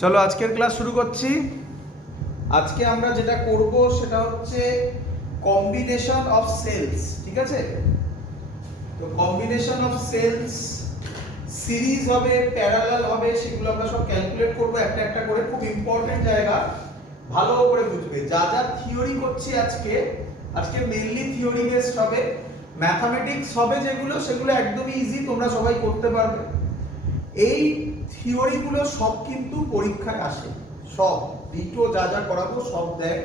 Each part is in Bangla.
চলো আজকের ক্লাস শুরু করছি। আজকে আমরা যেটা করব সেটা হচ্ছে কম্বিনেশন অফ সেলস। ঠিক আছে, তো কম্বিনেশন অফ সেলস সিরিজ হবে, প্যারালাল হবে, সেগুলো আমরা সব ক্যালকুলেট করব একটা একটা করে। খুব ইম্পর্টেন্ট জায়গা, ভালো করে বুঝবে। যা যা থিওরি করছি আজকে আজকে মেইনলি থিওরি বেসড হবে। ম্যাথমেটিক্স হবে যেগুলো, সেগুলো একদমই ইজি, তোমরা সবাই করতে পারবে। এই থিওরিগুলো সব কিন্তু পরীক্ষায় আসে, সব ডিটো যা যা করাবো সব দেয়।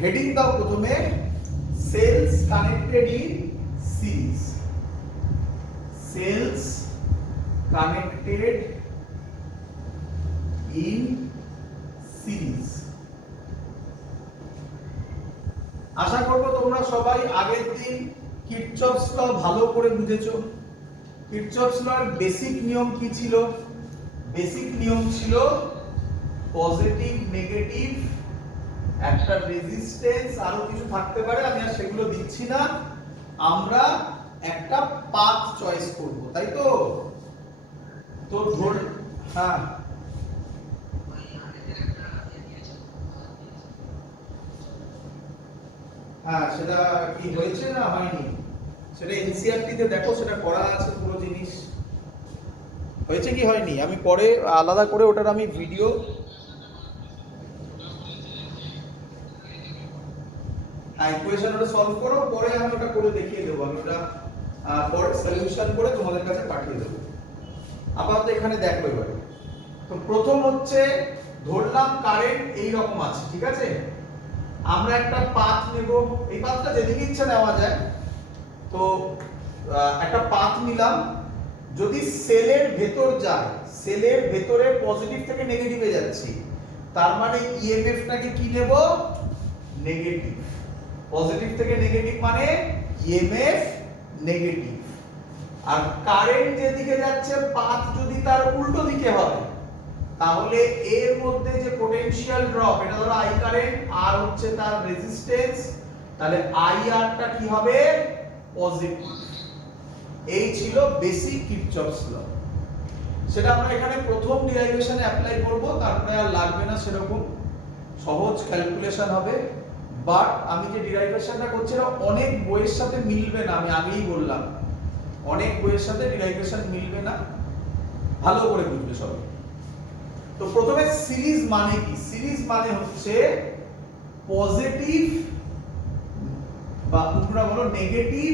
হেডিং দাও প্রথমে, cells connected in series. Cells connected in series. আশা করব তোমরা সবাই আগের দিন কিরচফস ল ভালো করে বুঝেছো। কিরচফস লর বেসিক নিয়ম কি ছিল? বেসিক নিয়ম ছিল পজিটিভ নেগেটিভ, একটা রেজিস্ট্যান্স, আরো কিছু থাকতে পারে, আমি আর সেগুলো দিচ্ছি না। আমরা একটা পাথ চয়েস করব, তাই তো? তো ধর, হ্যাঁ হ্যাঁ সেটা কি হয়েছে না হয়নি, সেটা এনসিইআরটি তে দেখো, সেটা করা আছে পুরো জিনিস। হয়েছে কি হয়নি আমি পরে আলাদা করে ওটার আমি ভিডিও, হ্যাঁ ইকুয়েশন ওটা সলভ করো, পরে আমি ওটা করে দেখিয়ে দেবো। আমি ওটা পরে সলিউশন করে তোমাদের কাছে পাঠিয়ে দেবো। আপাতত এখানে দেখো এবারে। তো প্রথম হচ্ছে ধরলাম কারেন্ট এই রকম আছে, ঠিক আছে? আমরা একটা পাথ নেব, এই পাথটা যেদিকে ইচ্ছা নেওয়া যায়। তো একটা পাথ নিলাম, যদি সেলের ভেতর যায়, সেলের ভেতরে পজিটিভ থেকে নেগেটিভে যাচ্ছি, তার মানে ইএমএফটাকে কি নেব? নেগেটিভ। পজিটিভ থেকে নেগেটিভ মানে ইএমএফ নেগেটিভ। আর কারেন্ট যেদিকে যাচ্ছে, পাথ যদি তার উল্টো দিকে হবে, তাহলে এর মধ্যে যে পটেনশিয়াল ড্রপ, এটা ধরো আই কারেন্ট, আর হচ্ছে তার রেজিস্ট্যান্স, তাহলে আইআরটা কি হবে? পজিটিভ। এই ছিল বেসিক কিরচফস ল। সেটা আমরা এখানে প্রথম ডিরাইভেশনে অ্যাপ্লাই করব, তারপরে আর লাগবে না, সেরকম সহজ ক্যালকুলেশন হবে। বাট আমি যে ডিরাইভেশনটা করছি না, অনেক বইয়ের সাথে মিলবে না, আমি আগেই বললাম। অনেক বইয়ের সাথে ডিরাইভেশন মিলবে না, ভালো করে বুঝবে সবাই। তো প্রথমে সিরিজ মানে কি? সিরিজ মানে হচ্ছে পজিটিভ, বা তোমরা বলো নেগেটিভ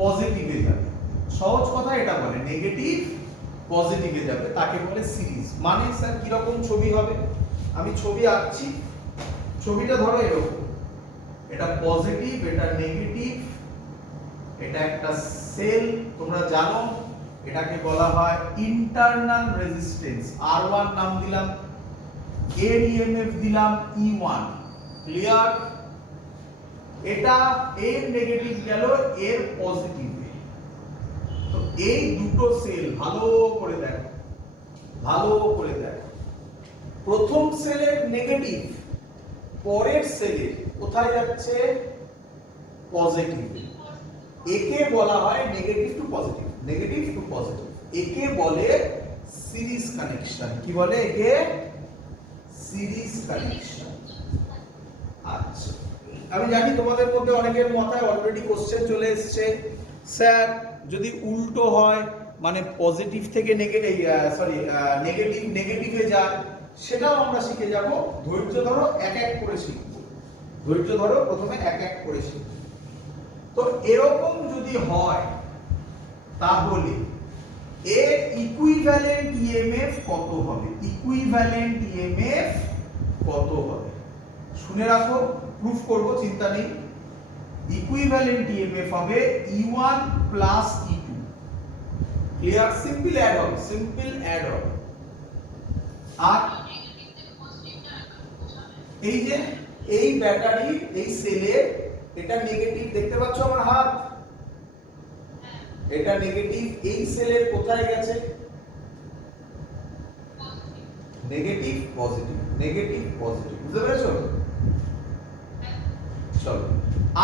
পজিটিভে যাবে। সহজ কথা এটা বলে, নেগেটিভ পজিটিভে যাবে, তাকে বলে সিরিজ। মানে স্যার কি রকম ছবি হবে? আমি ছবি আঁকছি, ছবিটা ধরো এরকম, এটা পজিটিভ, এটা নেগেটিভ, এটা একটা সেল, তোমরা জানো এটাকে বলা হয় ইন্টারনাল রেজিস্ট্যান্স। R1 নাম দিলাম, এর ইএমএফ দিলাম E1। ক্লিয়ার? এটা এর নেগেটিভ গেল এর পজিটিভে। তো এই দুটো সেল ভালো করে দেখো, ভালো করে দেখো। প্রথম সেলের নেগেটিভ পরের সেলের কোথায় যাচ্ছে? পজিটিভে। একে বলা হয় negative to positive, negative to positive. একে বলে সিরিজ কানেকশন। কি বলে একে? Series connection. আচ্ছা, আমি জানি তোমাদের মধ্যে অনেকের মাথায় অলরেডি কোশ্চেন চলে এসেছে, স্যার যদি উল্টো হয়, মানে পজিটিভ থেকে নেগেটিভ নেগেটিভে যায়, সেটাও আমরা শিখে যাব। ধৈর্য ধরো, এক এক করে শিখব। ধৈর্য ধরো, প্রথমে এক এক করে শিখব। তো এরকম যদি হয়, তাহলে এর ইকুইভ্যালেন্ট ইএমএফ কত হবে? ইকুইভ্যালেন্ট ইএমএফ কত হবে? শুনে রাখো, প্রুফ করব, চিন্তা নেই। ইকুইভ্যালেন্ট ইএমএফ হবে E1 plus E2। Clear? Simple add হবে, সিম্পল অ্যাড হবে। আর এই যে এই ব্যাটারি, এই সেলের, এটা নেগেটিভ, দেখতে পাচ্ছ আমার হাত? এটা নেগেটিভ। এই সেলের কোথায় গেছে? Negative positive, negative positive. বুঝতে পেরেছো? চলো,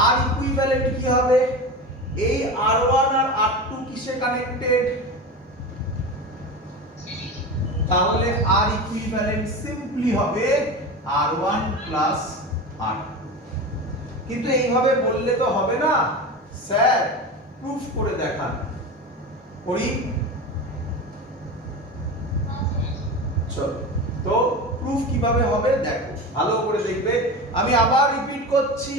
আর ইকুইভ্যালেন্ট কি হবে? এই R1 আর R2 কিসে কানেক্টেড? তাহলে আর ইকুইভ্যালেন্ট সিম্পলি হবে R1 প্লাস R2। কিন্তু এইভাবে বললে তো হবে না স্যার, প্রুফ করে দেখান। করি? চলো, তো প্রুফ কিভাবে হবে দেখো, ভালো করে দেখবে। আমি আবার রিপিট করছি,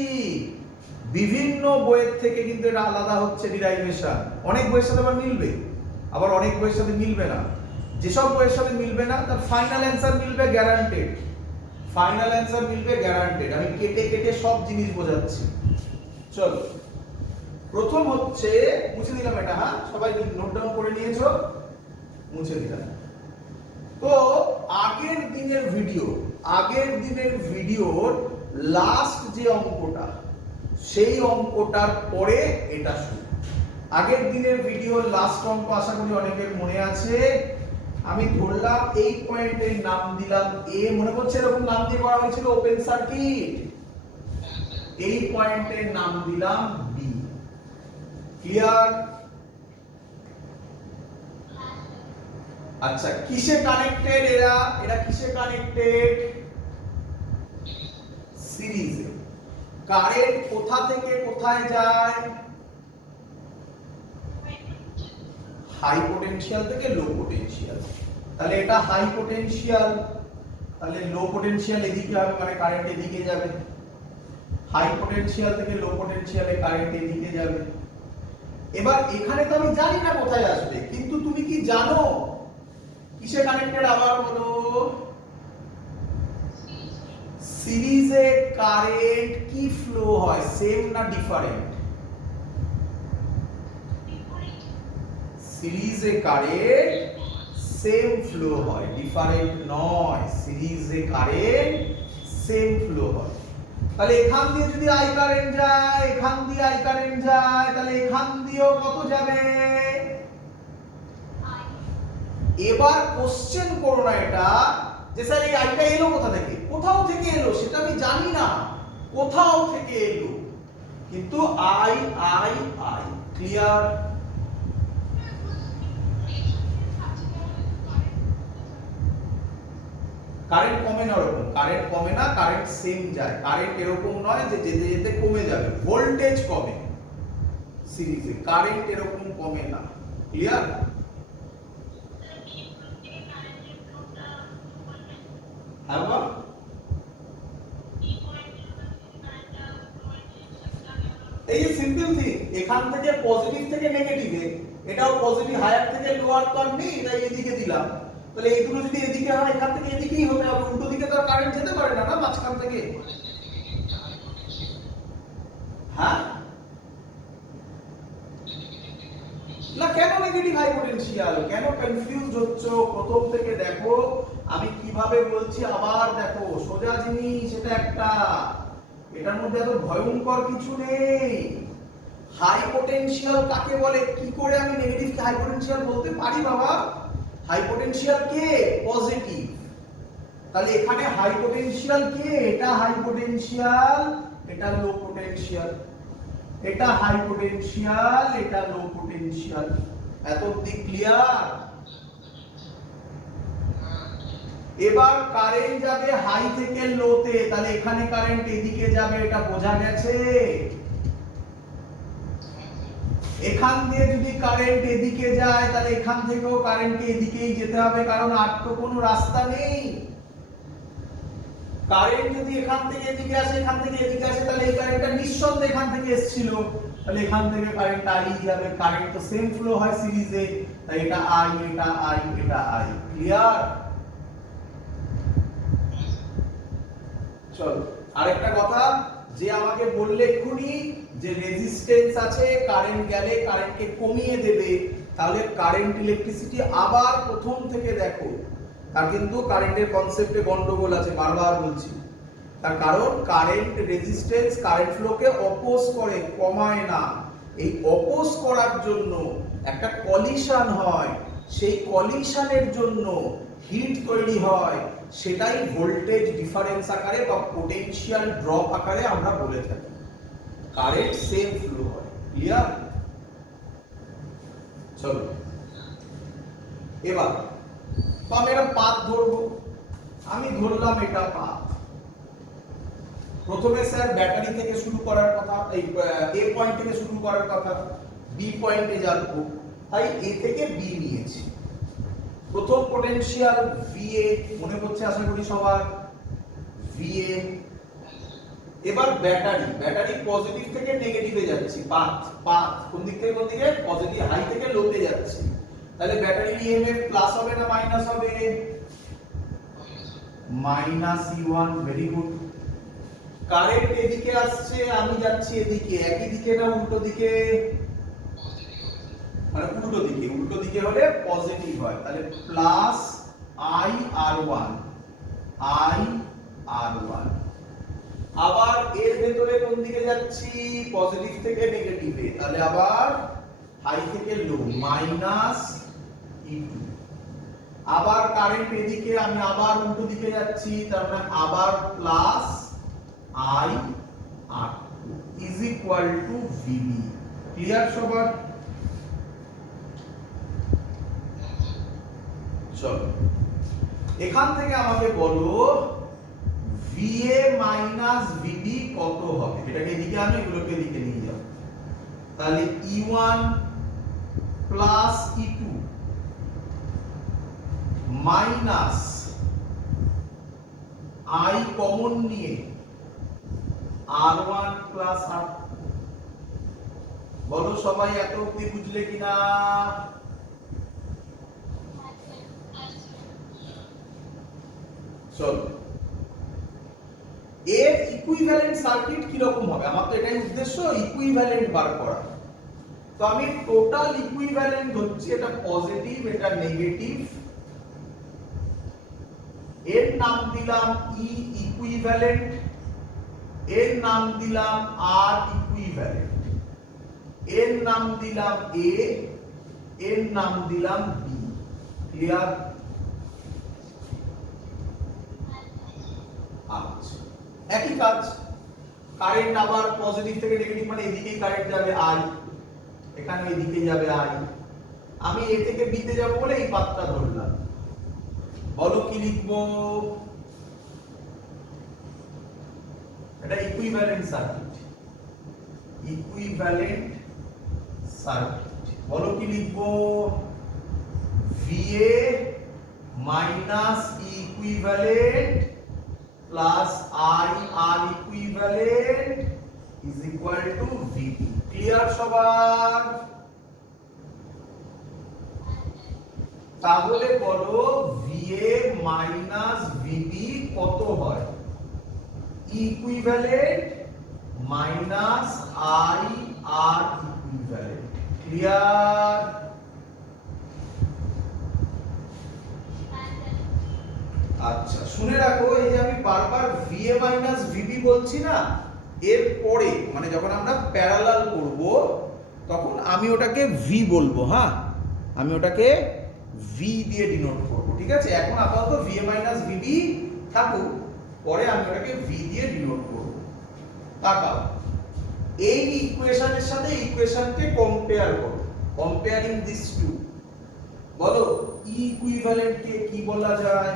বিভিন্ন বইয়ের থেকে কিন্তু এটা আলাদা হচ্ছে ডিরাইভেশন। অনেক বইয়ের সাথে আবার মিলবে, আবার অনেক বইয়ের সাথে মিলবে না। যেসব বইয়ের সাথে মিলবে না তার ফাইনাল অ্যান্সার মিলবে গ্যারান্টেড, ফাইনাল অ্যান্সার মিলবে গ্যারান্টেড। আমি কেটে কেটে সব জিনিস বোঝাচ্ছি। চলো, প্রথম হচ্ছে, মুছে দিলাম এটা, হ্যাঁ সবাই নোট ডাউন করে নিয়েছো? মুছে দিলাম। তো আগের দিনের ভিডিওর লাস্ট যে অঙ্কটা, সেই অঙ্কটার পরে এটা শুরু। আগের দিনের ভিডিওর লাস্ট অঙ্ক আশা করি অনেকের মনে আছে। আমি ধরলাম এই পয়েন্টের নাম দিলাম এ, মনে করছে এরকম নাম দিয়ে করা হয়েছিল ওপেন সার্কিট। এই পয়েন্টের নাম দিলাম বি। ক্লিয়ার? আচ্ছা, কিসে কানেক্টেড এরা? এরা কিসে কানেক্টেড? সিরিজে। কারেন্ট কোথা থেকে কোথায় যায়? হাই পোটেনশিয়াল থেকে লো পোটেনশিয়াল। তাহলে এটা হাই পোটেনশিয়াল, তাহলে লো পোটেনশিয়াল এদিকে হবে, মানে কারেন্ট এদিকে যাবে। হাই পোটেনশিয়াল থেকে লো পোটেনশিয়ালে কারেন্ট এদিকে যাবে। এবার এখানে তো আমি জানি না কোথায় আসবে, কিন্তু তুমি কি জানো কিসে কানেক্টেড? আবার বলো। সিরিজে কারেন্ট কি ফ্লো হয়, সেম না ডিফারেন্ট? সিরিজে কারেন্ট সেম ফ্লো হয়, ডিফারেন্ট নয়। সিরিজে কারেন্ট সেম ফ্লো হয়। তাহলে এখান দিয়ে যদি আই কারেন্ট যায়, এখান দিয়ে আই কারেন্ট যায়, তাহলে এখান দিয়েও কত যাবে? এবার কোশ্চেন করো না এটা যে স্যার এই আইটা এলো কোথা থেকে? কোথাও থেকে এলো, সেটা আমি জানি না, কোথাও থেকে এলো, কিন্তু I I I. Clear? Current কমে না, ওরকম কারেন্ট কমে না, কারেন্ট সেম যায়। কারেন্ট এরকম নয় যে যেতে যেতে কমে যাবে, ভোল্টেজ কমে। সিরিজে কারেন্ট এরকম কমে না। ক্লিয়ার? হ্যাঁ বাবা, এই যে সিম্পল থিং, এখান থেকে পজিটিভ থেকে নেগেটিভে, এটাও পজিটিভ, হায়ার থেকে লোয়ার তো আর নেই, তাই এদিকে দিলাম। তাহলে এইগুলো যদি এদিকে হয়, এখান থেকে এদিকেই হতে হবে, উল্টো দিকে তো কারেন্ট যেতে পারে না, না মাঝখান থেকে। হ্যাঁ না, কেন নেগেটিভ হাই পটেনশিয়াল? কেন কনফিউজড হচ্ছ? প্রথম থেকে দেখো আমি কিভাবে বলছি, আবার দেখো, সোজা জিনিস এটা একটা, এটার মধ্যে এত ভয়ঙ্কর কিছু নেই। হাই পটেনশিয়াল কাকে বলে? কি করে আমি নেগেটিভ কে হাই পটেনশিয়াল বলতে পারি বাবা? হাই পটেনশিয়াল কে? পজিটিভ। তাহলে এখানে হাই পটেনশিয়াল কে? এটা হাই পটেনশিয়াল, এটা লো পটেনশিয়াল। এটা হাই পটেনশিয়াল, এটা লো পটেনশিয়াল। এত দিক ক্লিয়ার? এবার কারেন্ট যাবে হাই থেকে লোতে, তাহলে এখানে কারেন্ট এদিকে যাবে, এটা বোঝা গেছে। এখান দিয়ে যদি কারেন্ট এদিকে যায়, তাহলে এখান থেকেও কারেন্ট এদিকেই যেতে হবে, কারণ আর তো কোনো রাস্তা নেই। কারেন্ট যদি এখান থেকে এদিকে আসে, এখান থেকে এদিকে আসে, তাহলে এই কারেন্টটা নিঃসন্দেহে এখান থেকে এসেছিল, তাহলে এখান থেকে কারেন্ট আই যাবে। কারেন্ট তো সেম ফ্লো হয় সিরিজে, তাই এটা আই, এটা আই, এটা আই। ক্লিয়ার? চলো আরেকটা কথা, যে আমাকে বললে এক্ষুনি যে রেজিস্ট্যান্স আছে, কারেন্ট গেলে কারেন্টকে কমিয়ে দেবে, তাহলে কারেন্ট ইলেকট্রিসিটি আবার প্রথম থেকে দেখো। তার কিন্তু কারেন্টের কনসেপ্টে গন্ডগোল আছে, বারবার বলছি। তার কারণ কারেন্ট রেজিস্ট্যান্স কারেন্ট ফ্লোকে অপোজ করে, কমায় না। এই অপোজ করার জন্য একটা কলিশন হয়, সেই কলিশনের জন্য হিট তৈরি হয়, সেটাই ভোল্টেজ ডিফারেন্স আকারে বা পোটেনশিয়াল ড্রপ আকারে আমরা বলে থাকি। কারেন্ট সেম ফ্লো হয়। ক্লিয়ার? চলো এবার তো আমি একটা পাথ ধরবো, আমি ধরলাম এটা পাথ। প্রথমে স্যার ব্যাটারি থেকে শুরু করার কথা, এই এ পয়েন্ট থেকে শুরু করার কথা, বি পয়েন্টে যাবো, তাই এ থেকে বি নিয়েছি। প্রথম পোটেনশিয়াল VA মনে পড়ছে আশা করি সবার, VA। এবার ব্যাটারি পজিটিভ থেকে নেগেটিভে যাচ্ছি, পাথ কোন দিক থেকে কোন দিকে, পজিটিভ হাই থেকে লোতে যাচ্ছি। তাহলে ব্যাটারির ইএমএফ প্লাস হবে না মাইনাস হবে? Minus E1, very good. Current এদিকে আসছে, আমি যাচ্ছি এদিকে, একই দিকে না উল্টো দিকে? মানে উল্টো দিকে হলে পজিটিভ হয়, তাহলে প্লাস IR1। আবার এর ভেতরে কোন দিকে যাচ্ছি, পজিটিভ থেকে নেগেটিভে, তাহলে আবার হাই থেকে লো, মাইনাস E2। আবার কারেন্ট এদিকে, আমি আবার উল্টো দিকে যাচ্ছি, তার মানে আবার plus IR2 is equal two VB। Clear সবার? চলো এখান থেকে আমাকে বলো VA মাইনাস VB কত হবে? এটাকে এদিকে আনো, এগুলোকে এদিকে নিয়ে যাও। তাহলে E1 plus E2 minus I common নিয়ে R1 প্লাস R2। বলো সবাই এত অবধি বুঝলে কিনা? চলো এর ইকুইভ্যালেন্ট সার্কিট কি রকম হবে? আমার তো এটাই উদ্দেশ্য, ইকুইভ্যালেন্ট বার করা। তো আমি টোটাল ইকুইভ্যালেন্ট ধরছি, এটা পজিটিভ এটা নেগেটিভ, এর নাম দিলাম ই ইকুইভ্যালেন্ট, এর নাম দিলাম আর ইকুইভ্যালেন্ট, এর নাম দিলাম এ, এর নাম দিলাম বি। ক্লিয়ার? আচ্ছা একই কাজ, কারেন্ট আবার পজিটিভ থেকে নেগেটিভ মানে এদিকেই কারেন্ট যাবে I, এখানে এদিকে যাবে I। আমি এ থেকে বি তে যাব বলে এই পাথটা ধরলাম। বলো কি লিখবো? এটা ইকুইভ্যালেন্ট সার্কিট, ইকুইভ্যালেন্ট সার্কিট। বলো কি লিখবো? VA minus equivalent plus IR equivalent is equal two VB। Clear সবার? তাহলে বলো VA মাইনাস VB কত হয়? Equivalent minus IR equivalent. Clear? আচ্ছা শুনে রাখো, এই যে আমি বারবার VA মাইনাস VB বলছি না, এর পরে মানে যখন আমরা প্যারালাল করব তখন আমি ওটাকে V বলবো। হ্যাঁ, আমি ওটাকে V দিয়ে ডিনোট করব, ঠিক আছে? এখন আপাতত VA মাইনাস VB থাকুক, পরে আমি ওটাকে V দিয়ে ডিনোট করব। তাকাও, এই ইকুয়েশনের সাথে ইকুয়েশনকে কম্পেয়ার করো, কম্পেয়ারিং দিস টু। বলো ইকুইভ্যালেন্ট কে কি বলা যায়?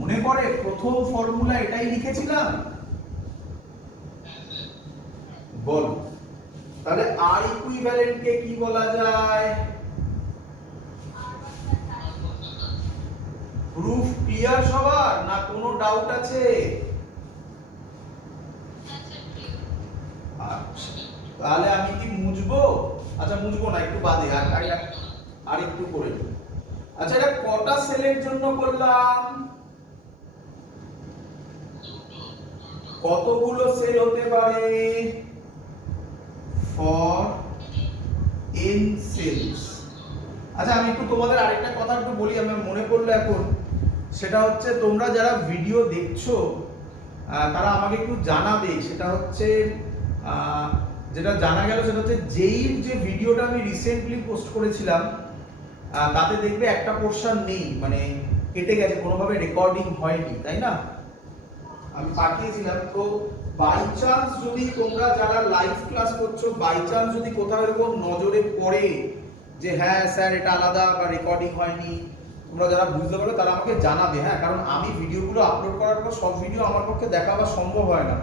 মনে পড়ে প্রথম ফর্মুলা এটাই লিখেছিলাম? বল তাহলে আর ইকুইভ্যালেন্ট কে কি বলা যায়? প্রুফ ক্লিয়ার সবার, না কোনো ডাউট আছে? আচ্ছা তাহলে আমি কি মুছবো? আচ্ছা মুছবো না, একটু বাদে আর একটু করে নিই। আচ্ছা এটা কটা সেলের জন্য করলাম? কতগুলো সেল হতে পারে? For n cells. আচ্ছা আমি একটু তোমাদের আরেকটা কথা একটু বলি, আমার মনে পড়লো এখন, সেটা হচ্ছে তোমরা যারা ভিডিও দেখছো তারা আমাকে একটু জানাবে। সেটা হচ্ছে যেটা জানা গেল সেটা হচ্ছে জেইর যে ভিডিওটা আমি রিসেন্টলি পোস্ট করেছিলাম তাতে দেখবে একটা পোরশন নেই, মানে কেটে গেছে, কোনোভাবে রেকর্ডিং হয়নি, তাই না? আমি পাঠিয়েছিলাম। তো বাই চান্স যদি তোমরা যারা লাইভ ক্লাস করছো বাই চান্স যদি কোথাও এরকম নজরে পড়ে যে হ্যাঁ স্যার এটা আলাদা বা রেকর্ডিং হয়নি, তোমরা যারা বুঝতে পারো তারা আমাকে জানাবে, হ্যাঁ, কারণ আমি ভিডিওগুলো আপলোড করার পর সব ভিডিও আমার পক্ষে দেখাবা সম্ভব হয় না,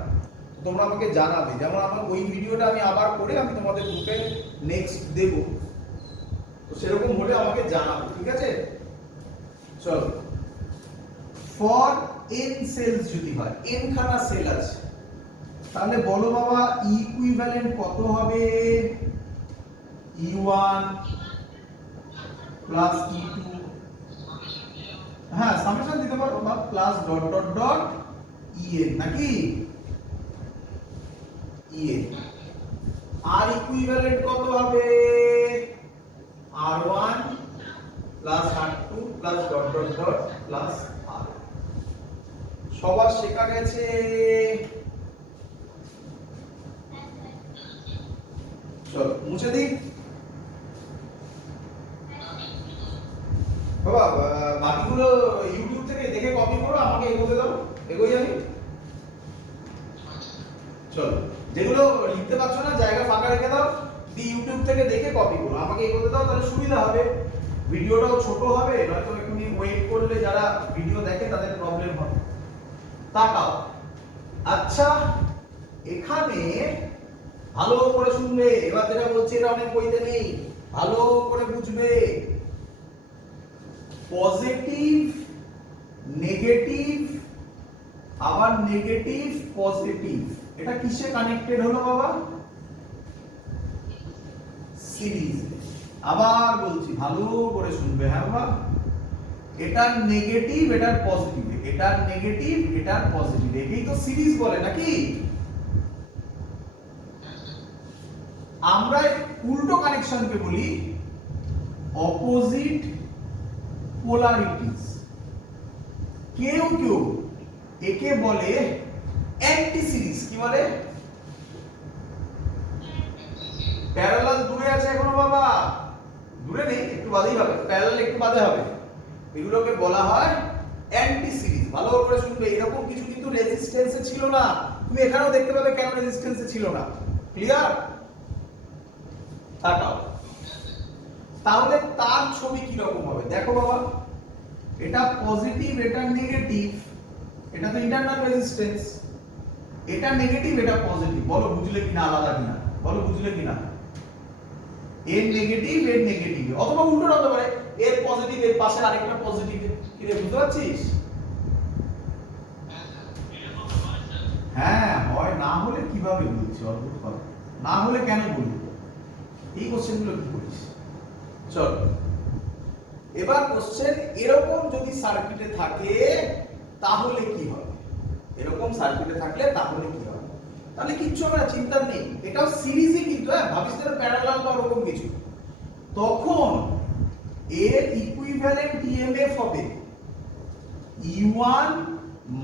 তোমরা আমাকে জানাবে। যেমন আমার ওই ভিডিওটা আমি আবার করে আমি তোমাদের গ্রুপে নেক্সট দেব, তো সেরকম হলে আমাকে জানাবে, ঠিক আছে? চলো, ফর n সেলস যদি হয়, n খানা সেল আছে, তাহলে বলো বাবা ইকুইভ্যালেন্ট কত হবে? E1 প্লাস E2, হ্যাঁ সামেশন দিতে পারো, বা plus dot dot dot En নাকি En। আর ইকুইভ্যালেন্ট কত হবে? R1 plus R2 plus dot dot dot plus R। সবার শেখা গেছে? চলো মুছে দিই বাবা, বাকিগুলো ইউটিউব থেকে দেখে কপি করো, আমাকে এগোতে দাও, এগোই আমি। চলো, যেগুলো লিখতে পারছো না জায়গা ফাঁকা রেখে দাও, দি ইউটিউব থেকে দেখে কপি করো, আমাকে এগোতে দাও, তাহলে সুবিধা হবে, ভিডিওটাও ছোট হবে, নয়তো এখনই ওয়েট করলে যারা ভিডিও দেখে তাদের প্রবলেম হবে। তাকাও, আচ্ছা এখানে ভালো করে শুনবে, এবার যেটা বলছি এটা অনেক বইতে নেই, ভালো করে বুঝবে। পজিটিভ নেগেটিভ আবার নেগেটিভ পজিটিভ, এটা কিসে কানেক্টেড হলো বাবা? সিরিজ। আবার বলছি ভালো করে শুনবে, হ্যাঁ বাবা, এটার নেগেটিভ এটার পজিটিভ, এটার নেগেটিভ এটার পজিটিভ, এটাই তো সিরিজ বলে নাকি? আমরা উল্টো কানেকশনকে বলি অপোজিট পোলারিটিস। কেউ কেউ একে বলে অ্যান্টি সিরিজ। কি বলে? প্যারালাল দূরে আছে এখনো বাবা, দূরে নেই, একটু বাদেই হবে, প্যারালাল একটু বাদে হবে, এগুলোকে বলা হয় অ্যান্টি সিরিজ। ভালো করে শুনবে, এরকম কিছু কিন্তু রেজিস্ট্যান্সে ছিল না, তুমি এখানেও দেখতে পাবে কেন রেজিস্ট্যান্সে ছিল না। ক্লিয়ার? তাকাও, তাহলে তার ছবি কি রকম হবে দেখো বাবা, এটা পজিটিভ এটা নেগেটিভ, এটা তো ইন্টারনাল রেজিস্ট্যান্স, এটা নেগেটিভ এটা পজিটিভ, বলো বুঝলে কিনা, আলাদা কিনা, বলো বুঝলে কিনা? এর নেগেটিভ এর নেগেটিভ, অথবা উল্টো হতে পারে, এর পজিটিভ এর পাশে আরেকটা পজিটিভ, কি রে বুঝতে পারছিস? হ্যাঁ হয়, না হলে কিভাবে বলছি, অদ্ভুত কথা, না হলে কেন বলবো, এই কোশ্চেনগুলো কি করিস? চল এবার কোশ্চেন, এরকম যদি সার্কিটে থাকে তাহলে কি হবে? এরকম সার্কিটে থাকলে তাহলে কি হবে? তাহলে কিচ্ছু হবে না, চিন্তা নেই, এটাও সিরিজই কিন্তু, হ্যাঁ ভাবিস না প্যারালাল বা ওরকম কিছু। তখন এর ইকুইভ্যালেন্ট ইএমএফ হবে E1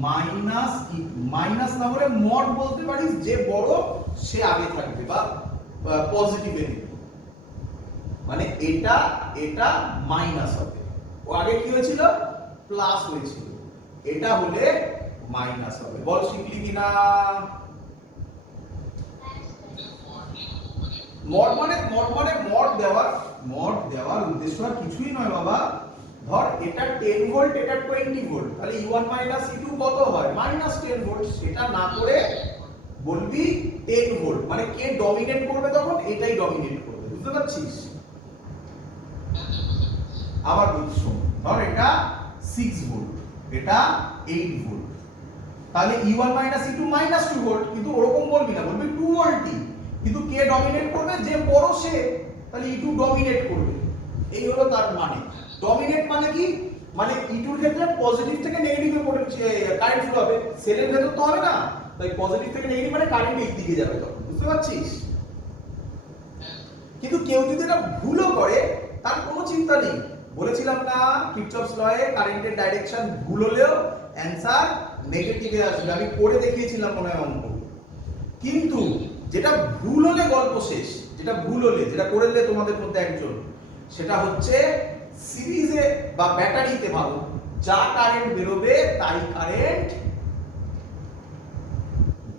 মাইনাস E2, মাইনাস না বলে মড বলতে পারিস, যে বড় সে আগে থাকবে বা পজিটিভে দিবে, মানে এটা এটা মাইনাস হবে, ও আগে কি হয়েছিল প্লাস হয়েছিল, এটা হলে মাইনাস হবে। বল শিখলি কিনা? মড মানে মড দেওয়ার উদ্দেশ্য আর কিছুই নয় বাবা, ধর এটা 10 ভোল্ট এটা 20 ভোল্ট, তাহলে E1 E2 কত হয়? -10 ভোল্ট। সেটা না করে বলবি 10 ভোল্ট, মানে কে ডমিনেট করবে তখন? এটাই ডমিনেট করবে, বুঝতে পারছিস? আবার বলছি শোন, ধর এটা 6 ভোল্ট এটা 8 ভোল্ট, তাহলে E1 E2 -2 ভোল্ট, কিন্তু ওরকম বলবি না, বলবি 2 ভোল্টই, কিন্তু কে ডমিনেট করবে? যে বড় সে, তাহলে E2 ডমিনেট করবে, এই হলো তার মানে। ডমিনেট মানে কি? মানে E2 এর ক্ষেত্রে পজিটিভ থেকে নেগেটিভে কারেন্ট ফ্লো হবে, সেলের ভেতর তো হবে না, তাই পজিটিভ থেকে নেগেটিভ মানে কারেন্ট এই দিকে যাবে তখন, বুঝতে পারছিস? কিন্তু কেউ যদি এটা ভুলও করে তার কোনো চিন্তা নেই, বলেছিলাম না কিরচফস লয়ে কারেন্টের ডাইরেকশন ভুল হলেও অ্যানসার নেগেটিভে আসবে, আমি করে দেখিয়েছিলাম মনে হয় অঙ্ক। কিন্তু যেটা ভুল হলে গল্প শেষ, যেটা ভুল হলে, যেটা করলে তোমাদের মধ্যে একজন, সেটা হচ্ছে সিরিজে বা ব্যাটারিতে ভাবো, যা কারেন্ট বেরোবে তাই কারেন্ট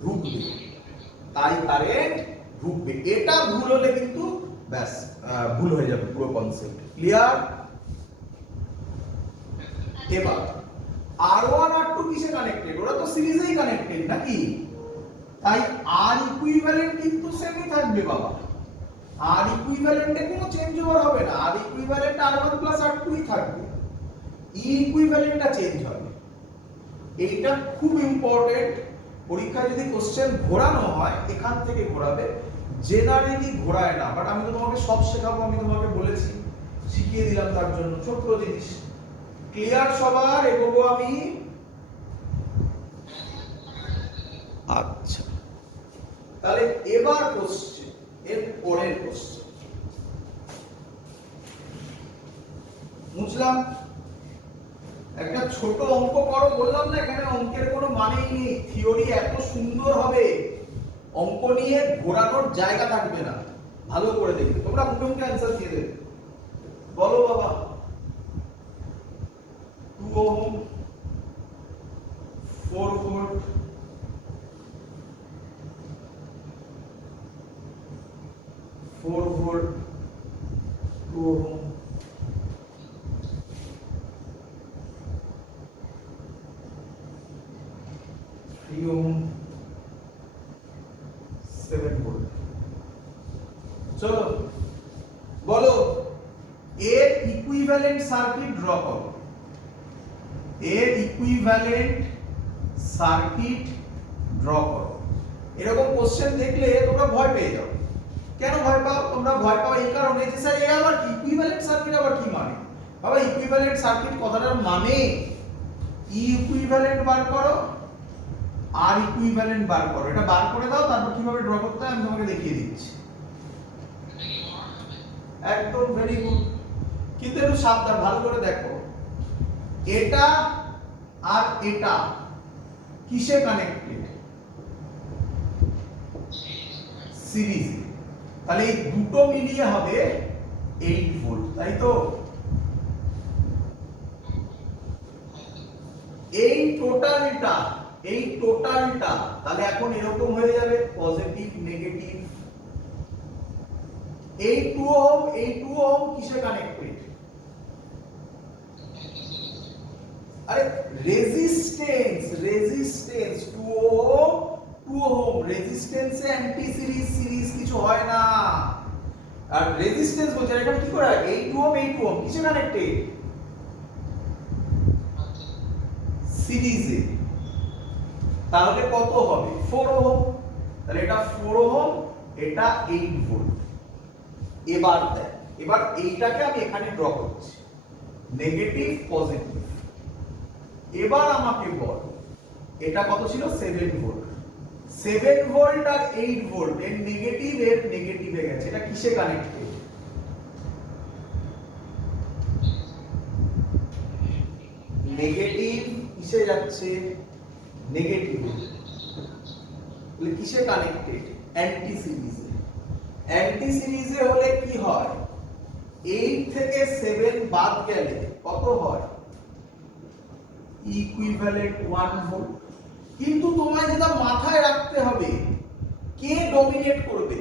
ঢুকবে, তাই কারেন্ট ঢুকবে, এটা ভুল হলে কিন্তু ব্যাস ভুল হয়ে যাবে পুরো কনসেপ্ট। ক্লিয়ার? এবার R1 R2 কিসে কানেক্টেড? ওরা তো সিরিজেই কানেক্টেড নাকি? তাই R ইকুইভ্যালেন্ট কিন্তু সেমই থাকবে বাবা। R ইকুইভ্যালেন্টে কোনো চেঞ্জ ওভার হবে না। R ইকুইভ্যালেন্ট R1 R2 ই থাকবে। E ইকুইভ্যালেন্টটা চেঞ্জ হবে। এইটা খুব ইম্পর্টেন্ট। পরীক্ষায় যদি কোশ্চেন ঘোরানো হয় এখান থেকে ঘোরাবে, জেনারেলি ঘোরায় না। বাট আমি তো তোমাকে সব শেখাবো, আমি তোমাকে বলেছি, শিখিয়ে দিলাম তার জন্য ছোট্ট জিনিস। ক্লিয়ার সবার? এগোবো আমি। আচ্ছা, তাহলে এবার কোশ্চেন, এর পরের কোশ্চেন বুঝলাম। একটা ছোট অঙ্ক করো বললাম না, এখানে অঙ্কের কোনো মানেই নেই। থিওরি এত সুন্দর হবে, অঙ্ক নিয়ে ঘোরানোর জায়গা থাকবে না। ভালো করে দেখবে, তোমরা মুখে মুখে অ্যান্সার দিয়ে দেবে। বলো বাবা। 2 ohm, 4 volt, 4 volt, 2 ohm, 3 ohm, 7 volt. চলো বলো এর ইকুইভ্যালেন্ট সার্কিট ড্র করো। এর ইকুইভ্যালেন্ট সার্কিট ড্র করো। এরকম কোশ্চেন দেখলে তোমরা ভয় পেয়ে যাও। কেন ভয় পাও? তোমরা ভয় পাও এই কারণে যে স্যার এ আবার কি ইকুইভ্যালেন্ট সার্কিট আবার কি মানে? বাবা ইকুইভ্যালেন্ট সার্কিট কথাটার মানে ই ইকুইভ্যালেন্ট বার করো, আর ইকুইভ্যালেন্ট বার করো। এটা বার করে দাও, তারপর কিভাবে ড্র করতে হয় আমি তোমাকে দেখিয়ে দিচ্ছি। একদম ভেরি গুড। কিন্তু একটু সাবধান, ভালো করে দেখো। এটা আর এটা কিসে কানেক্টেড? সিরিজ। তাহলে এই দুটো মিলিয়ে হবে 8 ভোল্ট, তাই তো? এই টোটালটা তাহলে এখন এরকম হয়ে যাবে পজিটিভ নেগেটিভ। এই 2 ওহম কিসে কানেক্টেড? আরে রেজিস্ট্যান্স 2 ওহম রেজিস্ট্যান্সে অ্যান্টি সিরিজ কিছু হয় না। আর রেজিস্ট্যান্স বলছে এখানে কি করে? এই 2 ওহম কিসে কানেক্টেড? সিরিজে। তাহলে কত হবে? 4 ওহম। তাহলে এটা 4 ওহম, এটা 8 ভোল্ট। এবার দেখ, এবার এইটাকে আমি এখানে ড্র করছি, নেগেটিভ পজিটিভ। এবার আমাকে বল এটা কত ছিল? 7 ভোল্ট। 7 ভোল্ট আর 8 ভোল্ট এর নেগেটিভে গেছে। এটা কিসে কানেক্টেড? নেগেটিভ কিসে যাচ্ছে? নেগেটিভে। তাহলে কিসে কানেক্টেড? অ্যান্টি সিরিজে। অ্যান্টি সিরিজে হলে কি হয়? 8 থেকে 7 বাদ গেলে কত হয়? Equivalent 1 volt. কিন্তু তোমায় যেটা মাথায় রাখতে হবে, কে ডমিনেট করবে?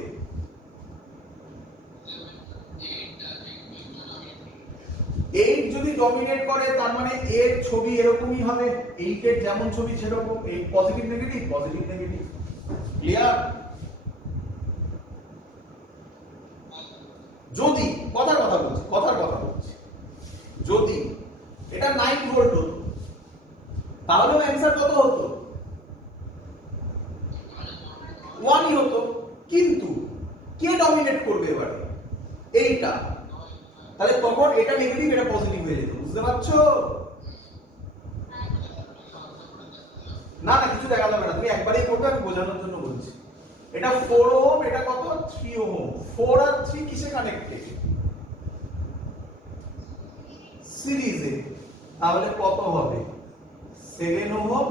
8 যদি ডমিনেট করে তার মানে এর ছবি এরকমই হবে। 8 এর যেমন ছবি সেরকম, এই পজিটিভ নেগেটিভ। ক্লিয়ার? যদি কথার কথা বলছি, যদি এটা 9 ভোল্ট হতো তাহলে অ্যানসার কত হতো? 1ই হতো। কিন্তু কে ডমিনেট করবে এবারে? এইটা। তাহলে তখন এটা নেগেটিভ এটা পজিটিভ হয়ে যেত। বুঝতে পারছো? না কিছু দেখা যাবে না, তুমি একবারই করবে, আমি বোঝানোর জন্য বলছি। এটা 4 ওহম, এটা কত? 3 ওহম। 4 আর 3 কিসে কানেক্টেড? সিরিজে। তাহলে কত হবে? 7 ওহম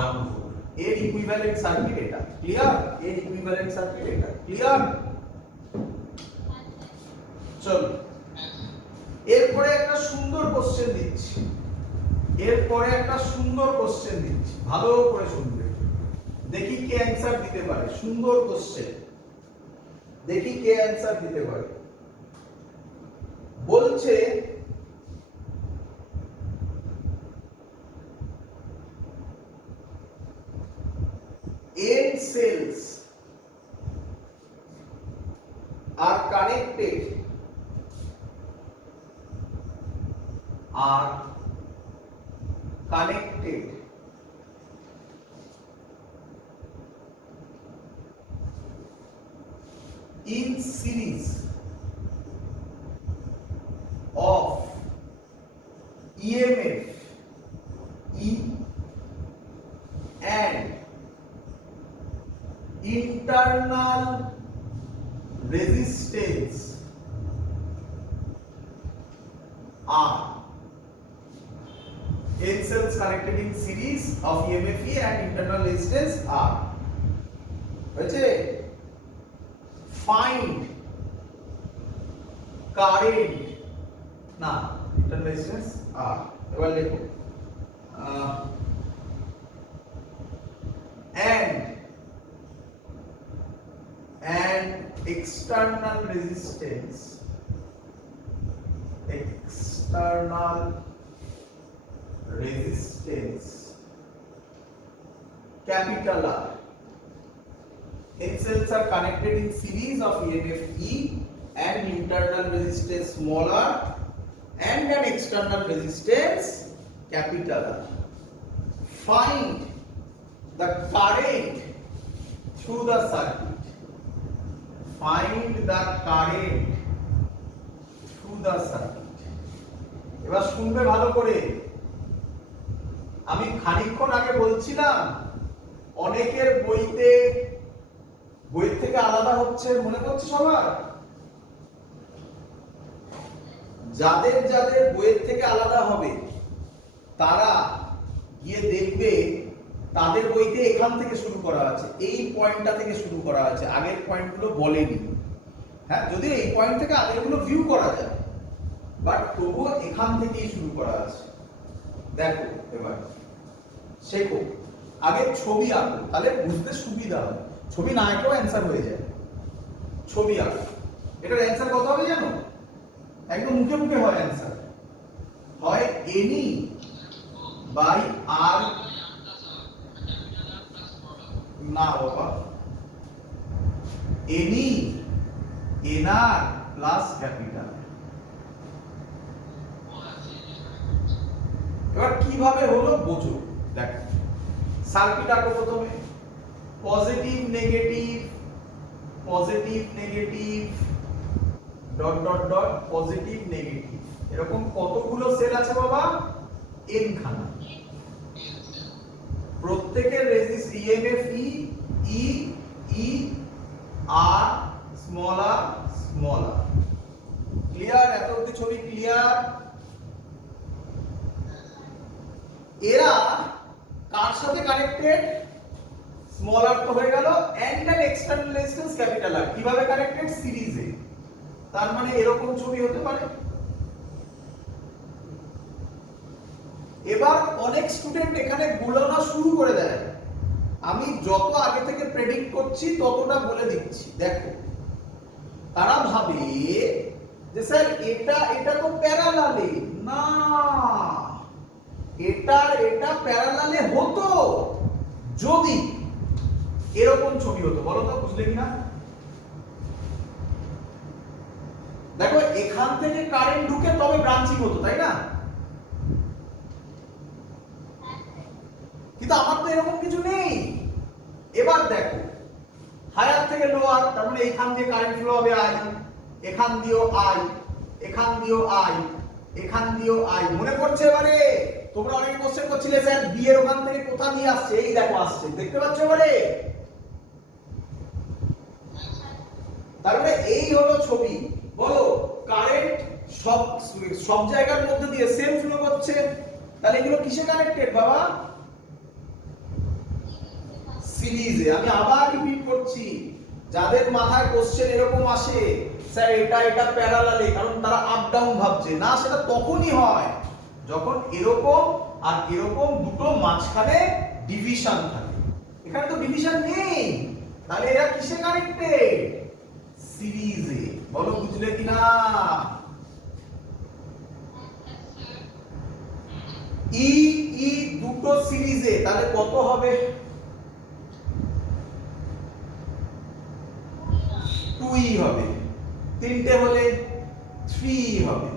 1 ভোল্ট। এর ইকুইভ্যালেন্ট সার্কিট এটা। ক্লিয়ার? এর ইকুইভ্যালেন্ট সার্কিট এটা। ক্লিয়ার? চলো এরপরে একটা সুন্দর কোশ্চেন দিচ্ছি। ভালো করে শুনবে, দেখি কে অ্যানসার দিতে পারে। সুন্দর কোশ্চেন, দেখি কে অ্যান্সার দিতে পারে। বলছে N cells are connected in series of EMF E and internal resistance R. N cells connected in series of EMF E and internal resistance R. হয়েছে? Find current না internal resistance R. এবার লিখো and external resistance capital R. N cells are connected in series of EMF E and internal resistance small r and an external resistance capital R. Find the current through the circuit. Find the current through the circuit. এবার শুনবে ভালো করে। আমি খানিকক্ষণ আগে বলছিলাম অনেকের বই থেকে আলাদা হচ্ছে, মনে পড়ছে সবার? যাদের যাদের বইয়ের থেকে আলাদা হবে তারা গিয়ে দেখবে তাদের বইতে এখান থেকে শুরু করা আছে, এই পয়েন্টটা থেকে শুরু করা আছে, আগের পয়েন্টগুলো বলেনি। হ্যাঁ, যদিও এই পয়েন্ট থেকে আগেরগুলো ভিউ করা যায়, বাট তবুও এখান থেকেই শুরু করা আছে। দেখো এবার শেখো, আগে ছবি আঁকো, তাহলে বুঝতে সুবিধা হয়। ছবি না আঁকেও অ্যান্সার হয়ে যায়। ছবি আঁকো, এটার অ্যান্সার কত হবে জানো? একদম মুখে মুখে হয় অ্যান্সার, হয় এনি বাই আর, না বাবা, এনি এনআর প্লাস ক্যাপিটাল। এবার কিভাবে হলো বোঝো। দেখো সার্কিট আঁকো প্রথমে, positive negative dot dot dot positive negative, এরকম কতগুলো সেল আছে বাবা? n খানা। প্রত্যেকের রেজিস্ট ইএমএফ ই আর স্মল আর। ক্লিয়ার? এত অবধি ছবি ক্লিয়ার? এরা কার সাথে কানেক্টেড? স্মল আর তো হয়ে গেল, and and external resistance capital R. কিভাবে কানেক্টেড? সিরিজে। তার মানে এরকম ছবি হতে পারে। এবার অনেক স্টুডেন্ট এখানে গোলনা শুরু করে দেয়, আমি যত আগে থেকে প্রেডিক্ট করছি ততটা বলে দিচ্ছি। দেখো তারা ভাবে যে স্যার এটা তো প্যারালালে, না এটা প্যারালালে হতো যদি এরকম ছবি হতো। বলো তো বুঝলে কিনা? দেখো এখান থেকে কারেন্ট ঢুকে তবে ব্রাঞ্চিং হতো, তাই না? কিন্তু আমার তো এরকম কিছু নেই। এবার দেখো হায়ার থেকে লোয়ার, তার মানে এইখান দিয়ে কারেন্ট ফ্লো হবে আই, এখান দিয়েও আই, এখান দিয়েও আই, এখান দিয়েও আই। মনে পড়ছে এবারে? তোমরা অনেক কোশ্চেন করছিলে স্যার বি এর ওখান থেকে কোথা নিয়ে আসছে, এই দেখো আসছে, দেখতে পাচ্ছ এবারে? তারপরে এই হলো ছবি। বলো কারেন্ট সব জায়গার মধ্যে দিয়ে সেম ফ্লো করছে, তাহলে এগুলো কিসে কানেক্টেড বাবা? সিরিজে। আমি আবার রিপিট করছি, যাদের মাথায় কোশ্চেন এরকম আসে স্যার এটা প্যারালালে, কারণ তারা আপ ডাউন ভাবছে, না সেটা তখনই হয় যখন এরকম আর এরকম দুটো মাঝখানে ডিভিশন থাকে। এখানে তো ডিভিশন নেই, তাহলে এরা কিসে কানেক্টেড? সিরিজে। বলো বুঝলে কিনা? ই ই দুটো সিরিজে, তাহলে কত হবে? 2e হবে। তিনটে হলে 3e হবে,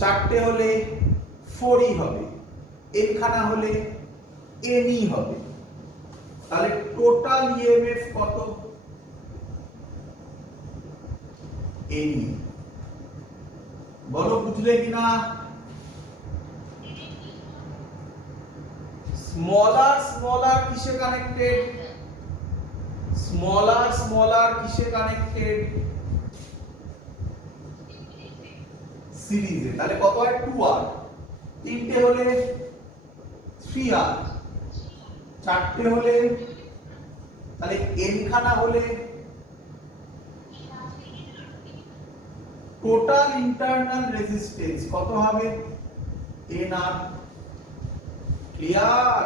চারটে হলে 4e হবে, একখানা হলে nE হবে। তাহলে টোটাল ইএমএফ কত? nE। বলো বুঝলে কিনা? স্মলার কিসে কানেক্টেড? স্মলার কিসে কানেক্টেড? সিরিজে। তাহলে কত হয়? 2r। তিনটে হলে 3r, চারটে হলে, তাহলে n খানা হলে টোটাল ইন্টারনাল রেজিস্ট্যান্স কত হবে? nr। ক্লিয়ার?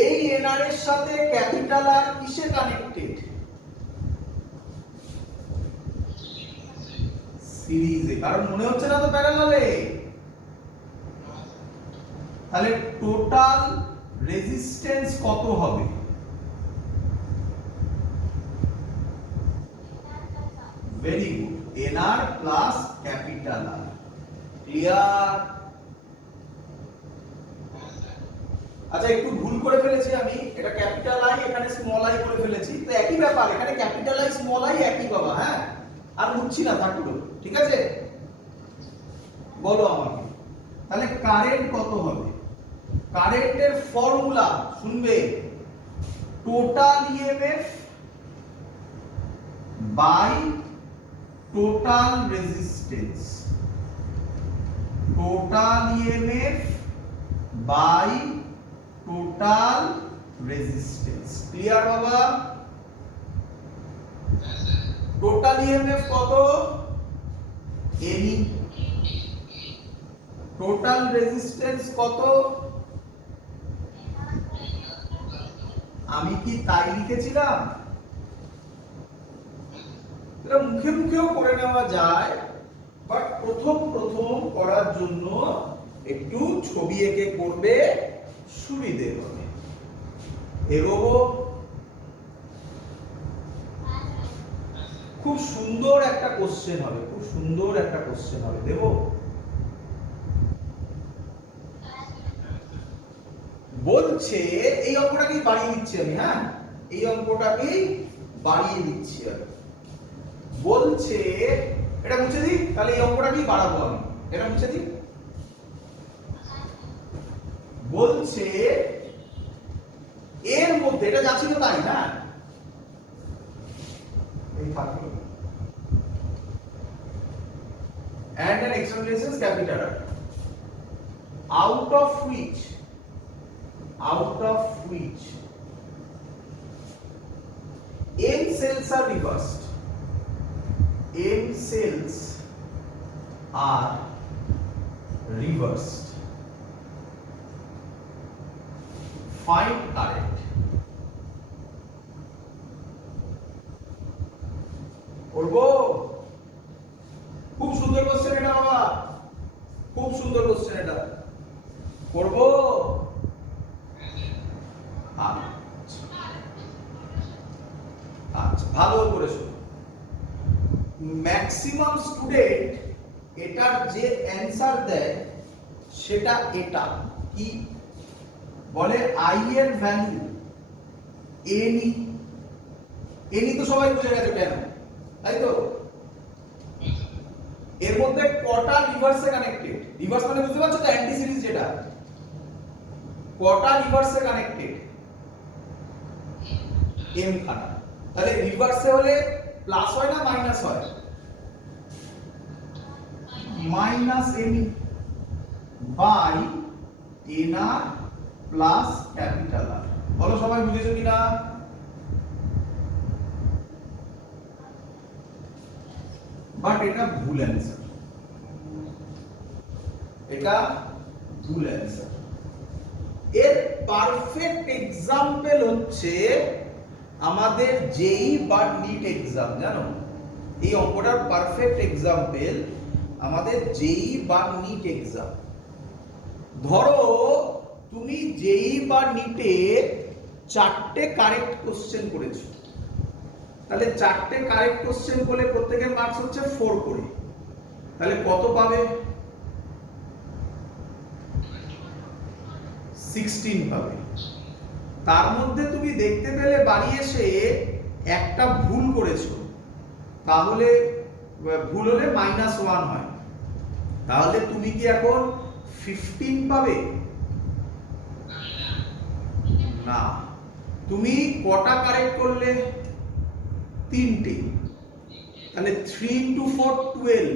এই nr এর সাথে ক্যাপিটাল আর কিসে কানেক্টেড? সিরিজে। কারণ মনে হচ্ছে না তো প্যারালালে। তাহলে টোটাল রেজিস্ট্যান্স কত হবে? Very good, nr plus capital R. Clear? আচ্ছা, একটু ভুল করে ফেলেছি আমি, এটা ক্যাপিটাল আই, এখানে স্মল আই করে ফেলেছি। তো একই ব্যাপার, এখানে ক্যাপিটাল আই স্মল আই একই বাবা। হ্যাঁ, আর বুঝছি না থাকলো, ঠিক আছে? বলো আমাকে, তাহলে কারেন্ট কত হবে? কারেন্টের ফর্মুলা শুনবে, total EMF by total resistance. Total EMF by total resistance. Clear বাবা? টোটাল ইএমএফ কত? nE। টোটাল রেজিস্ট্যান্স কত? আমি কি তাই লিখেছিলাম? এটা মুখে মুখেও করে নেওয়া যায়, বাট প্রথম করার জন্য একটু ছবি এঁকে করবে, সুবিধে হবে। এগোবো। খুব সুন্দর একটা কোশ্চেন হবে, খুব সুন্দর একটা কোশ্চেন হবে, দেবো? বলছে এই অঙ্কটাকেই বাড়িয়ে দিচ্ছি আমি। হ্যাঁ, এই অঙ্কটাকেই বাড়িয়ে দিচ্ছি আমি। বলছে, এটা মুছে দিই, তাহলে এই অঙ্কটাকেই বাড়াবো আমি। এটা মুছে দিই। বলছে এর মধ্যে, এটা যা ছিল তাই। হ্যাঁ, এই থাকলো and an externalization capital out of which m cells are reversed. M cells are reversed. Find current. করবো? খুব সুন্দর কোশ্চেন এটা বাবা, খুব সুন্দর কোশ্চেন এটা। করবো? আচ্ছা, ভালো করে শোনো। ম্যাক্সিমাম স্টুডেন্ট এটার যে অ্যানসার দেয় সেটা এটা কি বলে? আই এর ভ্যালু nE তো সবাই বুঝে গেছে কেন, তাই তো? এর মধ্যে কটা রিভার্সে কানেক্টেড? রিভার্স মানে বুঝতে পারছো তো, অ্যান্টি সিরিজ যেটা। কটা রিভার্সে কানেক্টেড? m খানা। তাহলে রিভার্সে হলে প্লাস হয় না মাইনাস হয়? Minus nE by nr plus capital R. বলো সবাই বুঝেছো কিনা? বাট এটা ভুল অ্যান্সার, এটা ভুল অ্যান্সার। এর পারফেক্ট এক্সাম্পল হচ্ছে আমাদের যেই বা নিট এক্সাম, জানো এই অঙ্কটার পারফেক্ট এক্সাম্পল আমাদের যেই বা নিট এক্সাম। ধরো তুমি যেই বা নিটে 4টে কারেক্ট কোশ্চেন করেছো, তাহলে 4টে কারেক্ট কোশ্চেন করলে প্রত্যেকের মার্কস হচ্ছে 4 করে, তাহলে কত পাবে? 16 পাবে। তার মধ্যে তুমি দেখতে পেলে বাড়ি এসে একটা ভুল করেছো, তাহলে ভুল হলে -1 হয়, তাহলে তুমি কি এখন 15 পাবে? না, তুমি কটা কারেক্ট করলে? 3টে, তাহলে 3 × 4 12,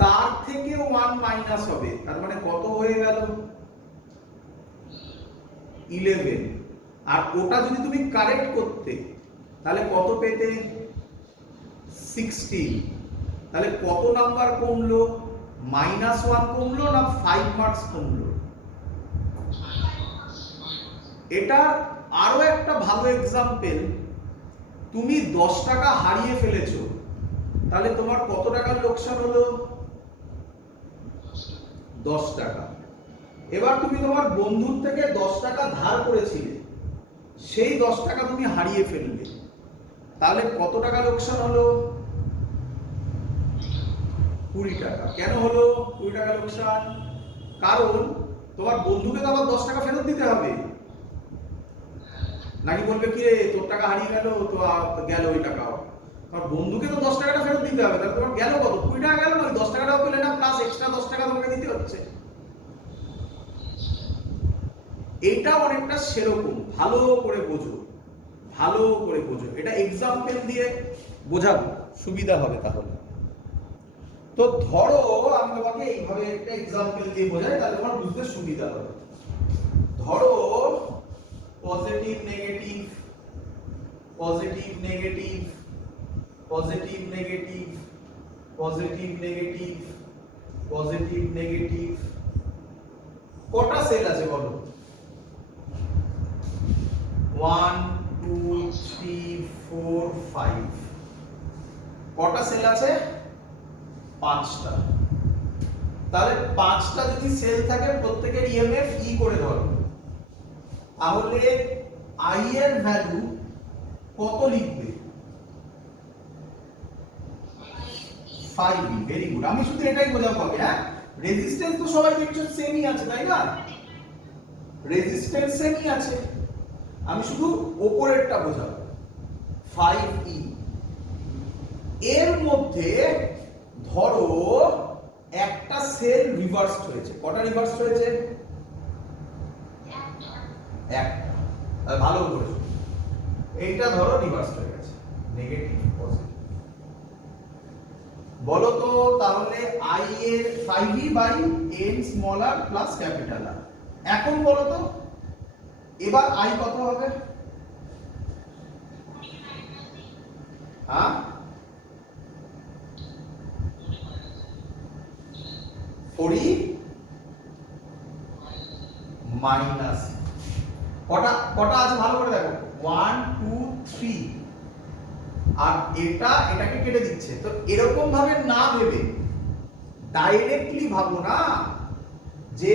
তার থেকে 1 মাইনাস হবে, তার মানে কত হয়ে গেল? 11। আর ওটা যদি তুমি কারেক্ট করতে তাহলে কত পেতে? 16। তাহলে কত নাম্বার কমলো? -1 কমলো না 5 মার্কস কমলো? এটা আরো একটা ভালো এক্সাম্পল, তুমি 10 টাকা হারিয়ে ফেলেছো, তাহলে তোমার কত টাকার লোকসান হলো? 10 টাকা। এবার তুমি তোমার বন্ধুর থেকে 10 টাকা ধার করেছিলে, সেই 10 টাকা তুমি হারিয়ে ফেললে, তাহলে কত টাকা লোকসান হলো? 20 টাকা। কেন হলো 20 টাকা লোকসান? কারণ তোমার বন্ধুকে তো আবার 10 টাকা ফেরত দিতে হবে, নাকি বলবে কি রে তোর টাকা হারিয়ে গেল তো গেল ওই টাকাও, তোমার বন্ধুকে তো 10 টাকাটা ফেরত দিতে হবে, তাহলে তোমার গেল কত? 20 টাকা গেল, নয় 10 টাকাটাও পেলে না, প্লাস এক্সট্রা 10 টাকা তোমাকে দিতে হচ্ছে। এটা অনেকটা সেরকম, ভালো করে বোঝো, ভালো করে বোঝো, এটা এক্সাম্পল দিয়ে বোঝাবো, সুবিধা হবে তাহলে। তো ধরো আমি তোমাকে এইভাবে একটা এক্সাম্পল দিয়ে বোঝাই, তাহলে তোমার বুঝতে সুবিধা হবে। ধরো positive negative, positive negative, positive negative, positive negative, positive negative, কটা সেল আছে বলো? 1 2 3 4 5, কটা সেল আছে? 5টা। তাহলে 5টা যদি সেল থাকে প্রত্যেকের ইএমএফ ই করে ধরো, তাহলে আই এর ভ্যালু কত লিখবে? 5। ভেরি গুড, আমি শুধু এটাই বোঝাবো আগে। হ্যাঁ, রেজিস্ট্যান্স তো সবাই দেখছো সেমই আছে, তাই না? রেজিস্ট্যান্স সেমই আছে, আমি শুধু উপরেরটা বোঝাবো। 5E এর মধ্যে ধরো একটা সেল রিভার্স হয়েছে, কটা রিভার্স হয়েছে? একটা। ভালো করেছো, এইটা ধরো রিভার্স হয়ে গেছে, নেগেটিভ পজিটিভ। বলো তো তাহলে I এর 5E by n small r plus capital R। এখন বলো তো এবার I কত হবে? হ্যাঁ, 40 মাইনাস কটা কটা আছে ভালো করে দেখো, 1 2 3, আর এটাকে কেটে দিচ্ছে। তো এরকম ভাবে না ভেবে ডাইরেক্টলি ভাবো না যে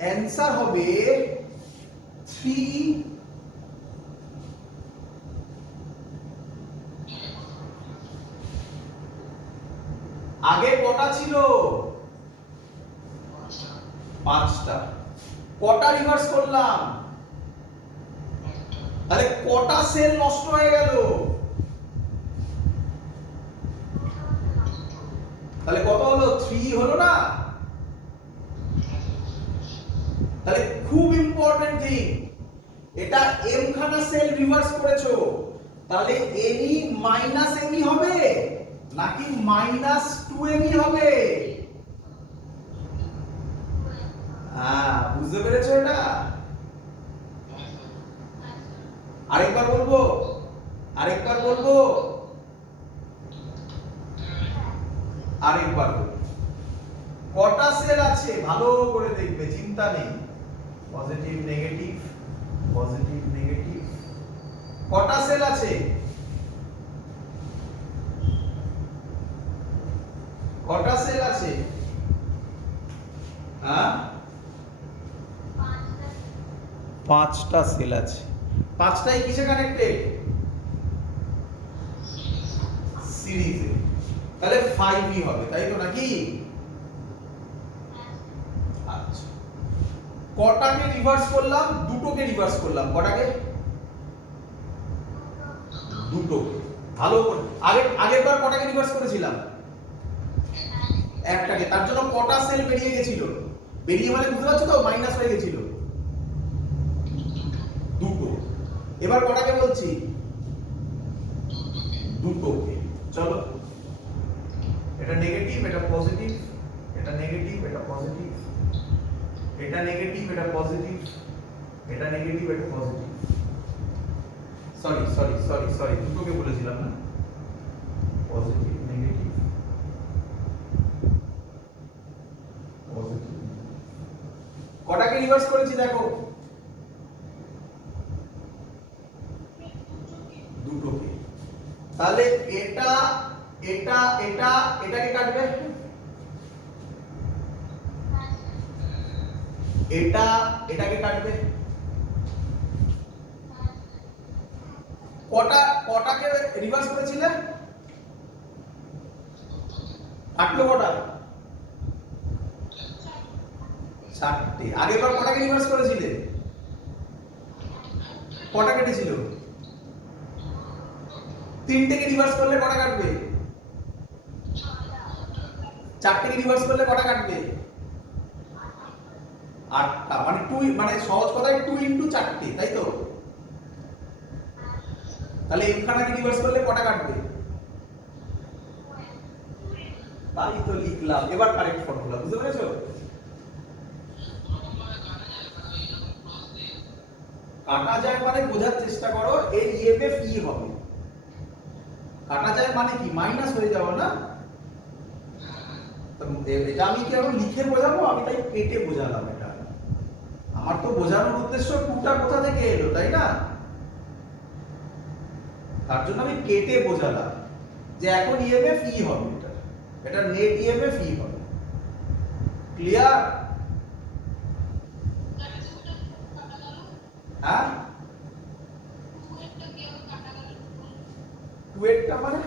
অ্যানসার হবে 3। আগে কটা ছিল? 5টা। কটা রিভার্স করলাম? তাহলে কটা সেল নষ্ট হয়ে গেল? তাহলে কত হলো? 3 হলো না? তাহলে খুব ইম্পর্টেন্ট থিং, এটা m খানা সেল রিভার্স করেছো, তাহলে nE মাইনাস mE হবে নাকি -2mE হবে? বুঝতে পেরেছো এটা? আরেকবার বলবো, আরেকবার বলবো, আরেকবার বলবো। কটা সেল আছে ভালো করে দেখবে, চিন্তা নেই। পজিটিভ নেগেটিভ, পজিটিভ নেগেটিভ, কটা সেল আছে? কটা সেল আছে? হ্যাঁ, 5টা সেল আছে। 5টাই কিসে কানেক্টেড? সিরিজে। তাহলে 5ই হবে, তাই তো নাকি? আচ্ছা, কটাকে রিভার্স করলাম? দুটোকে রিভার্স করলাম। কটাকে? দুটোকে। ভালো করে আগেরবার কটাকে রিভার্স করেছিলাম? একটাকে। তার জন্য কটা সেল বেরিয়ে গেছিল? বেরিয়ে মানে বুঝতে পারছো তো, মাইনাস হয়ে গেছিল দুটো। এবার কটাকে বলছি? দুটোকে। চলো, এটা নেগেটিভ, এটা পজিটিভ, এটা নেগেটিভ, এটা পজিটিভ, এটা নেগেটিভ, এটা পজিটিভ, এটা নেগেটিভ, এটা positive. Sorry sorry sorry sorry, দুটোকে বলেছিলাম না? Positive negative positive. কটাকে রিভার্স করেছি দেখো? দুটোকে। তাহলে এটা এটা এটা এটাকে কাটবে, এটা এটাকে কাটবে। কটাকে রিভার্স করেছিলে? কাটলো কটা? 4টে। আগেরবার কটাকে রিভার্স করেছিলে? কটা কেটেছিল? 3টেকে রিভার্স করলে কটা কাটবে? 4টেকে রিভার্স করলে কটা কাটবে? 8টা। মানে 2, মানে সহজ কথায় 2 ইনটু 4টে, তাই তো? তাহলে এখানে রিভার্স করলে কটা কাটবে? তাই তো লিখলাম। এবার কারেক্ট ফর্মুলা বুঝতে পেরেছো? কাটা যায় মানে বোঝার চেষ্টা করো, এর ইএমএফ ই হবে। কাটা যায় মানে কি? মাইনাস হয়ে যাবে না? তো এটা আমি কি এখন লিখে বোঝাবো? আমি তাই কেটে বোঝালাম। এটা আমার তো বোঝানোর উদ্দেশ্য টুটা কোথা থেকে এলো, তাই না? তার জন্য আমি কেটে বোঝালাম যে এখন ইএমএফ ই হবে, এটা নেট ইএমএফ ই হবে। ক্লিয়ার? হ্যাঁ, 2 এরটা মানে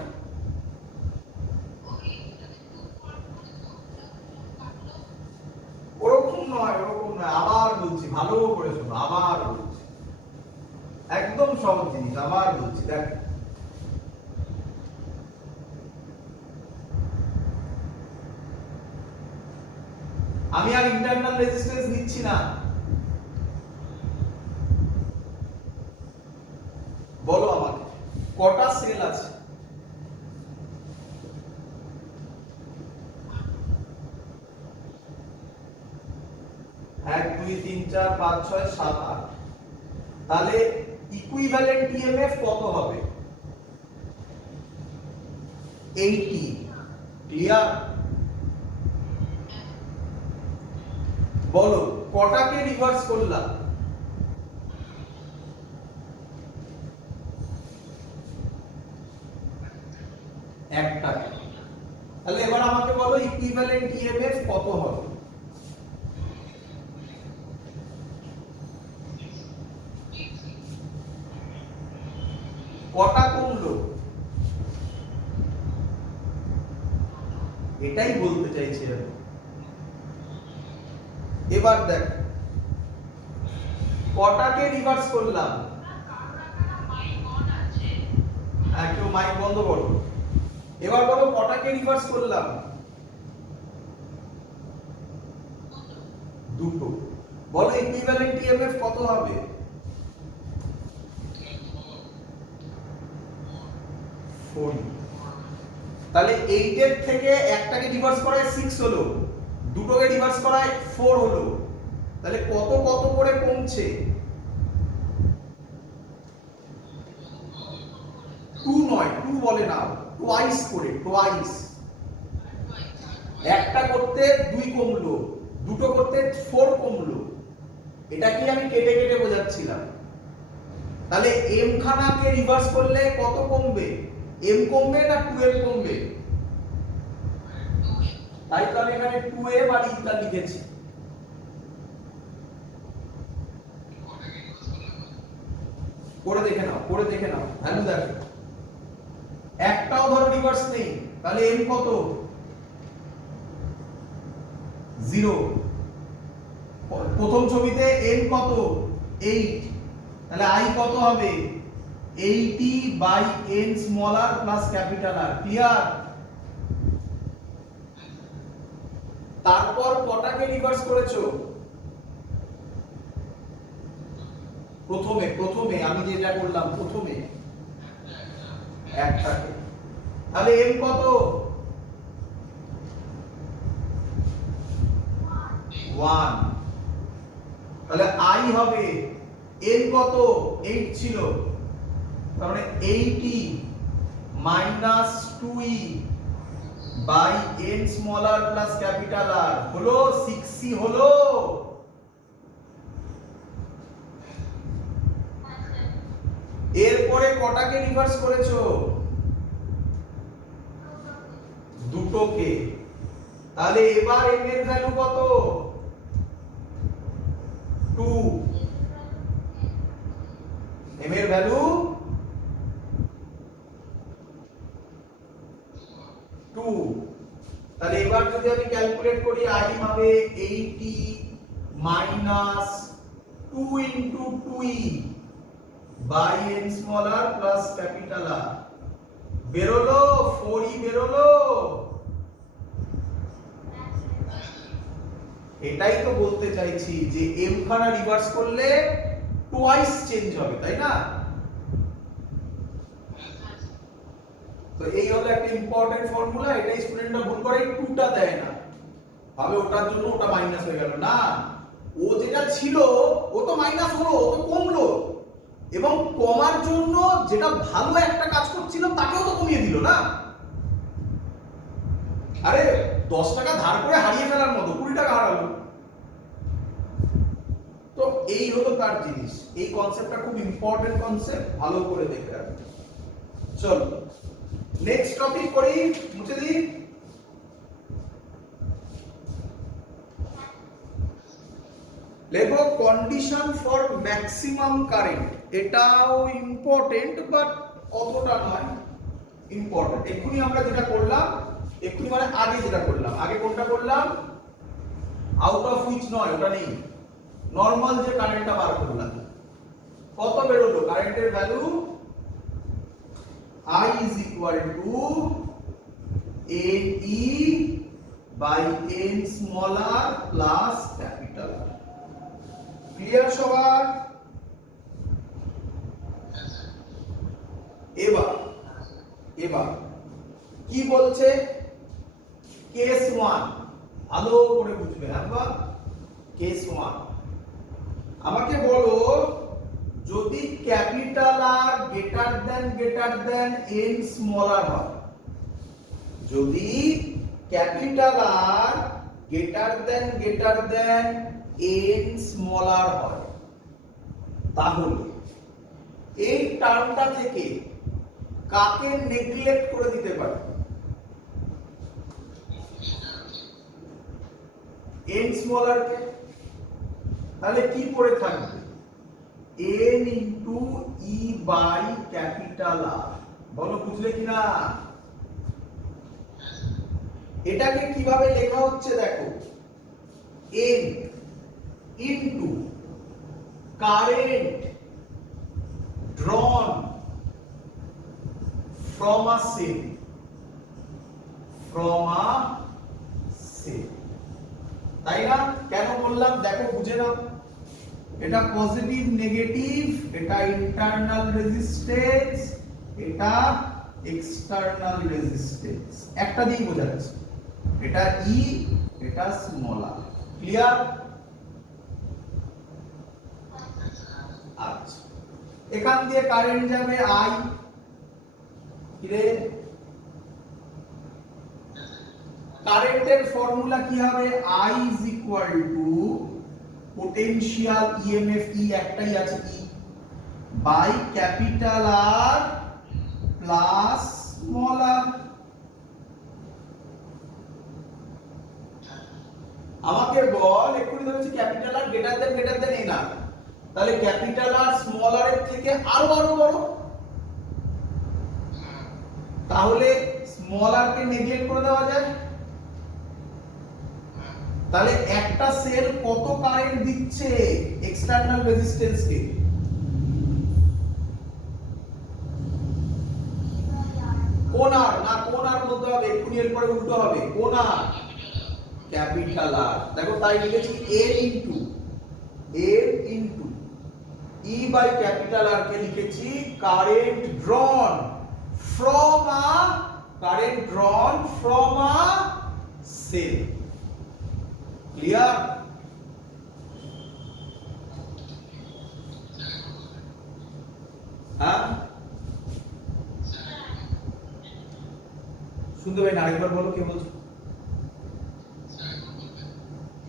ওরকম নয়, ওরকম নয়। আবার বলছি, ভালো করে শোনো, আবার বলছি, একদম সহজ জিনিস। আবার বলছি, দেখ, আমি আর ইন্টারনাল রেজিস্ট্যান্স নিচ্ছি না। বলো আমাকে কটা সেল আছে? 1 2 3 4 5 6 7 8। তাহলে ইকুইভ্যালেন্ট ইএমএফ কত হবে? 80। ক্লিয়ার? বলো কটাকে রিভার্স করলাম? একটাকে। তাহলে এবার আমাকে বলো ইকুইভ্যালেন্ট ইএমএফ কত হবে? কটা কমলো? এটাই বলতে চাইছি আমি। এবার দেখ, কটাকে রিভার্স করলাম? একটু মাইক বন্ধ করো। এবার বলো কটাকে রিভার্স করলাম? দুটো। বলো ইকুইভ্যালেন্ট ইএমএফ কত হবে? 4। তাহলে 8 এর থেকে একটাকে রিভার্স করায় 6 হলো, দুটোকে রিভার্স করায় 4 হলো। তাহলে কত কত করে কমছে? 2 নয়, 2 বলে না, টুয়াইস করে, টুয়াইস। একটা করতে 2 কমলো, দুটো করতে 4 কমলো। এটা কি আমি কেটে কেটে বোঝাচ্ছিলাম? তাহলে m খানাকে রিভার্স করলে কত কমবে? m কমবে না 2m কমবে? তাই তো আমি এখানে 2m আর e টা লিখেছি। করে দেখে নাও ভ্যালু দেখো, একটাও ধরো রিভার্স নেই, তাহলে m কত? 0। প্রথম ছবিতে n কত? 8, তাহলে i কত হবে? 80/n smaller plus capital R। Clear? তারপর কটাকে রিভার্স করেছো? প্রথমে আমি যেটা করলাম, প্রথমে একটাকে। তাহলে m কত? 1। তাহলে i হবে n কত? 8 ছিল, তার মানে 80 minus 2e by n small r plus capital R হলো 6c হলো। এরপরে কটাকে রিভার্স করেছো? দুটোকে। তাহলে এবার m এর ভ্যালু কত? 2। m এর ভ্যালু 2। তাহলে এবার যদি আমি ক্যালকুলেট করি, i হবে 80 minus 2 into 2e by n small r plus capital R বেরোলো 4e বেরোলো। এটাই তো বলতে চাইছি যে m খানা রিভার্স করলে টুয়াইস চেঞ্জ হবে, তাই না? তো এই হলো একটা ইম্পর্টেন্ট ফর্মুলা। এটাই স্টুডেন্টরা ভুল করে, 2টা দেয় না, ভাবে ওটার জন্য ওটা মাইনাস হয়ে গেল। না, ও যেটা ছিল ও তো মাইনাস হলো, ও তো কমলো, এবং কমার জন্য যেটা ভালো একটা কাজ করছিল তাকেও তো কমিয়ে দিল না। আরে 10 টাকা ধার করে হারিয়ে ফেলার মতো 20 টাকা হারালো। তো এই হলো তার জিনিস। এই কনসেপ্টটা খুব ইম্পর্টেন্ট কনসেপ্ট, ভালো করে দেখে রাখবে। চলো নেক্সট টপিক করি, মুছে দিই। লেখো কন্ডিশন ফর ম্যাক্সিমাম কারেন্ট। এটাও ইম্পর্টেন্ট বাট অতটা নয় ইম্পর্টেন্ট। এক্ষুনি আমরা যেটা করলাম, এক্ষুনি মানে আগে যেটা করলাম, আগে কোনটা করলাম? আউট অফ হুইচ নয়, ওটা নেই, নরমাল যে কারেন্টটা বার করলাম। কত বেরোলো কারেন্টের value? I is equal to NE by N smaller plus capital R। Clear সবার? এবার কি বলছে? কেস 1 ভালো করে বুঝবে। একবার কেস 1 আমাকে বলো, যদি capital R greater than n smaller হয়, যদি capital R greater than n smaller হয়, তাহলে এই টার্মটা থেকে কাকে নেগলেক্ট করে দিতে পারি? n স্মলার কে। তাহলে কি পড়ে থাকবে? n into e by capital R। বলো বুঝলে কিনা? এটাকে কিভাবে লেখা হচ্ছে দেখো, n into current drawn from a cell, তাই না? কেন বললাম দেখো, বুঝে নাও। এটা পজিটিভ নেগেটিভ, এটা ইন্টারনাল রেজিস্ট্যান্স, এটা এক্সটার্নাল রেজিস্ট্যান্স, একটা দিয়ে বোঝা যাচ্ছে। এটা ই, এটা স্মল আর। ক্লিয়ার? আচ্ছা, এখান দিয়ে কারেন্ট যাবে আই। কি রে? কারেন্টের ফর্মুলা কি হবে? I is equal to potential EMF, E একটাই আছে, E by capital R plus small R. আমাকে বল এক্ষুনি ধরেছি capital R greater than N R, তাহলে ক্যাপিটাল আর স্মল আর এর থেকে আরো বড়, তাহলে স্মল আর কে নেগলেক্ট করে দেওয়া যায়। তাহলে একটা সেল কত কারেন্ট দিচ্ছে এক্সটার্নাল রেজিস্ট্যান্স কে? কোন আর না কোন আর বলতে হবে, এক্ষুনি এর পরে উল্টো হবে, কোন আর ক্যাপিটাল আর। দেখো তাই লিখেছি N into E by capital R কে লিখেছি current drawn from a cell. Clear? হ্যাঁ শুনতে পাই না, আরেকবার বলো কে বলছো,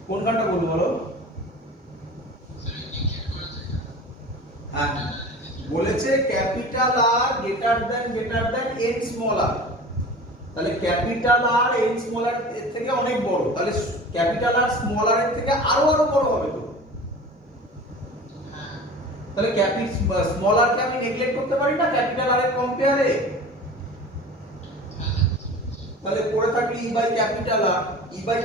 কোন গানটা বলবো বলো। হ্যাঁ বলেছে capital R greater than N small R, তাহলে capital R N small R এর থেকে অনেক বড়, তাহলে ক্যাপিটাল আর স্মল আর এর থেকে আরো বড় হবে তো। তাহলে স্মল আর কে আমি নেগলেক্ট করতে পারি না ক্যাপিটাল আর এর কম্পেয়ারে। তাহলে পড়ে থাকলে ই বাই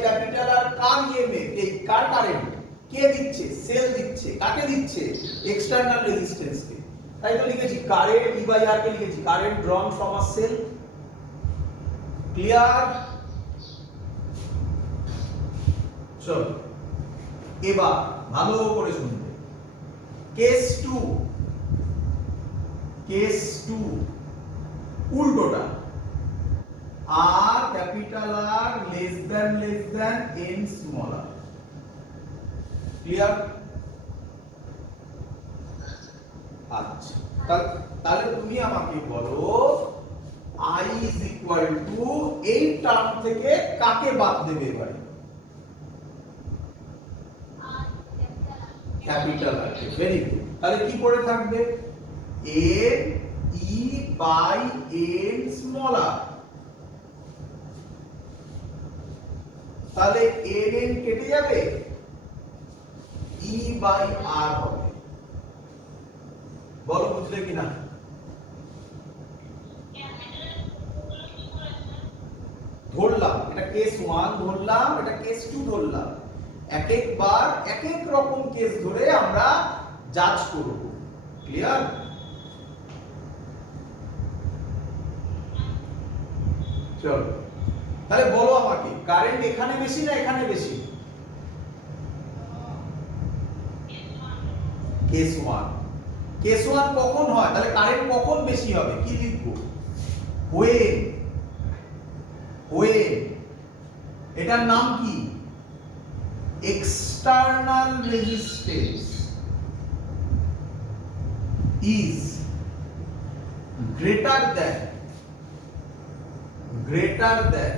ক্যাপিটাল আর কার ইএমএফ, এই কার কারেন্ট কে দিচ্ছে, সেল দিচ্ছে, কাকে দিচ্ছে, এক্সটার্নাল রেজিস্ট্যান্স কে। তাই তো লিখেছি কারেন্ট ই বাই আর কে লিখেছি current drawn from a cell. Clear? চলো এবার ভালো করে শুনবে। কেস 2 উল্টোটা, আর capital R less than N small R. Clear? আচ্ছা তাহলে তুমি আমাকে বলো I is equal to এই টার্ম থেকে কাকে বাদ দেবে এবারে? Capital R. Very good. তাহলে কি পড়ে থাকবে? n e by n small R. তাহলে n কেটে যাবে, e বাই r হবে। বলো বুঝলে কিনা? ধরলাম এটা কেস 1 ধরলাম, এটা কেস 2 ধরলাম, এক একবার এক এক রকম কেস ধরে আমরা জাজ করব। ক্লিয়ার? চলো তাহলে বলো আমাকে কারেন্ট এখানে বেশি না এখানে বেশি? কেস 1 কখন হয়, তাহলে কারেন্ট কখন বেশি হবে কি লিখবো? when এটার নাম কি? External resistance is greater than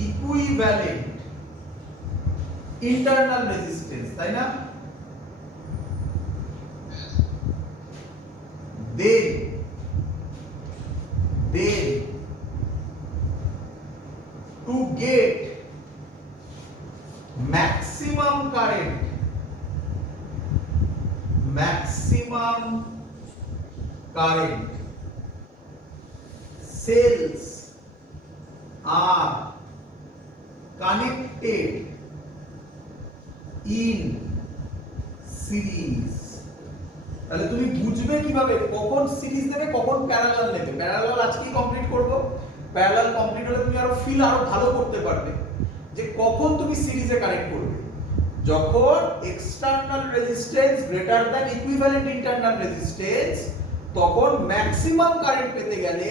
equivalent internal resistance, তাই না? then to get maximum current cells are connected in series। তাহলে তুমি বুঝবে কিভাবে কখন সিরিজ নেবে কখন প্যারালাল নেবে। প্যারালাল আজকেই কমপ্লিট করব, প্যারালাল কমপ্লিট হলে তুমি আরো ফিল আরো ভালো করতে পারবে যে কখন তুমি সিরিজে কানেক্ট করবে। যখন external resistance greater than equivalent internal resistance, তখন ম্যাক্সিমাম কারেন্ট পেতে গেলে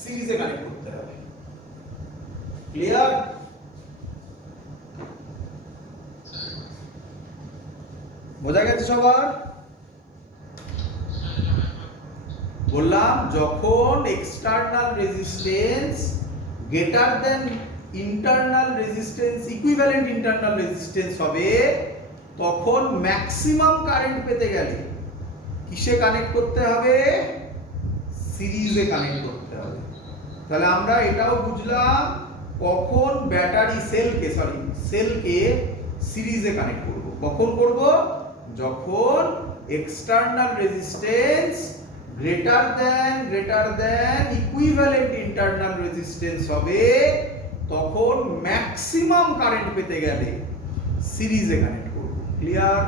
সিরিজে কানেক্ট করতে হবে। ক্লিয়ার? বোঝা গেছে সবার? বললাম যখন external resistance greater than internal resistance equivalent internal resistance হবে, তখন ম্যাক্সিমাম কারেন্ট পেতে গেলে কিসে কানেক্ট করতে হবে? সিরিজে কানেক্ট করতে হবে। তাহলে আমরা এটাও বুঝলাম কখন ব্যাটারি সেলকে সিরিজে কানেক্ট করব। কখন করব? যখন external resistance greater than equivalent internal resistance হবে, তখন ম্যাক্সিমাম কারেন্ট পেতে গেলে সিরিজে কানেক্ট করব। ক্লিয়ার?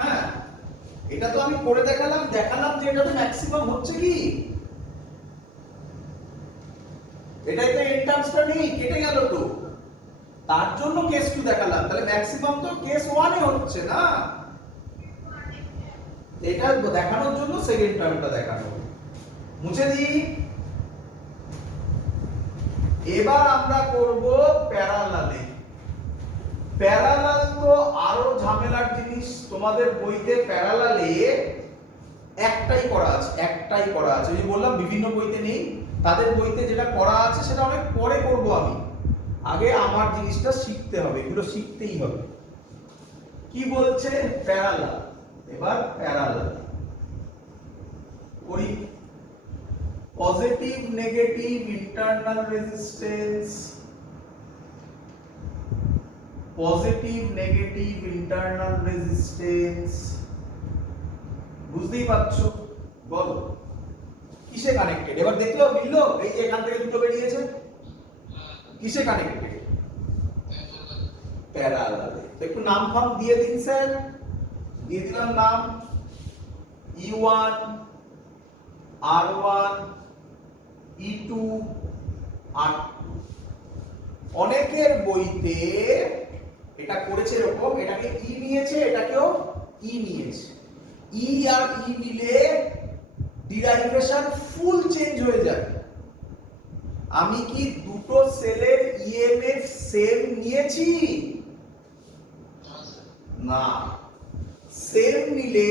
হ্যাঁ, এটা তো আমি করে দেখালাম যে এটা তো ম্যাক্সিমাম হচ্ছে কি, এটাই তো এন্ট্রান্সটা নেই, কেটে গেল তো, তার জন্য কেস 2 দেখালাম। তাহলে ম্যাক্সিমাম তো কেস 1 এ হচ্ছে না, এটা দেখানোর জন্য সেকেন্ড টার্মটা দেখানো। মুছে দিই। এবার আমরা করব প্যারালালে। প্যারালাল তো আরো ঝামেলার জিনিস। তোমাদের বইতে প্যারালালে একটাই করা আছে। ওই বললাম বিভিন্ন বইতে নেই, তাদের বইতে যেটা করা আছে সেটা অনেক পরে করব আমি। আগে আমার জিনিসটা শিখতে হবে, এগুলো শিখতেই হবে। কি বলছে? প্যারালাল। এবার প্যারালাল করি। পজিটিভ নেগেটিভ ইন্টারনাল রেজিস্ট্যান্স, বুঝতেই পারছো? বলো কিসে কানেক্টেড? এবার দেখলো মিললো, এই যে এখান থেকে দুটো বেরিয়েছে, কিসে কানেক্টেড? প্যারালালে। তো একটু নাম ফাম দিয়ে দিন স্যার। দিয়ে দিলাম নাম E1 R1 E2 R2। অনেকের বইতে এটা করেছে এরকম, এটাকে ই নিয়েছে, এটাকেও ই নিয়েছে। ই আর ই মিলে ডিরাইভেশন ফুল চেঞ্জ হয়ে যায়। আমি কি দুটো সেলের ইএমএফ সেম নিয়েছি? না, সেম নিলে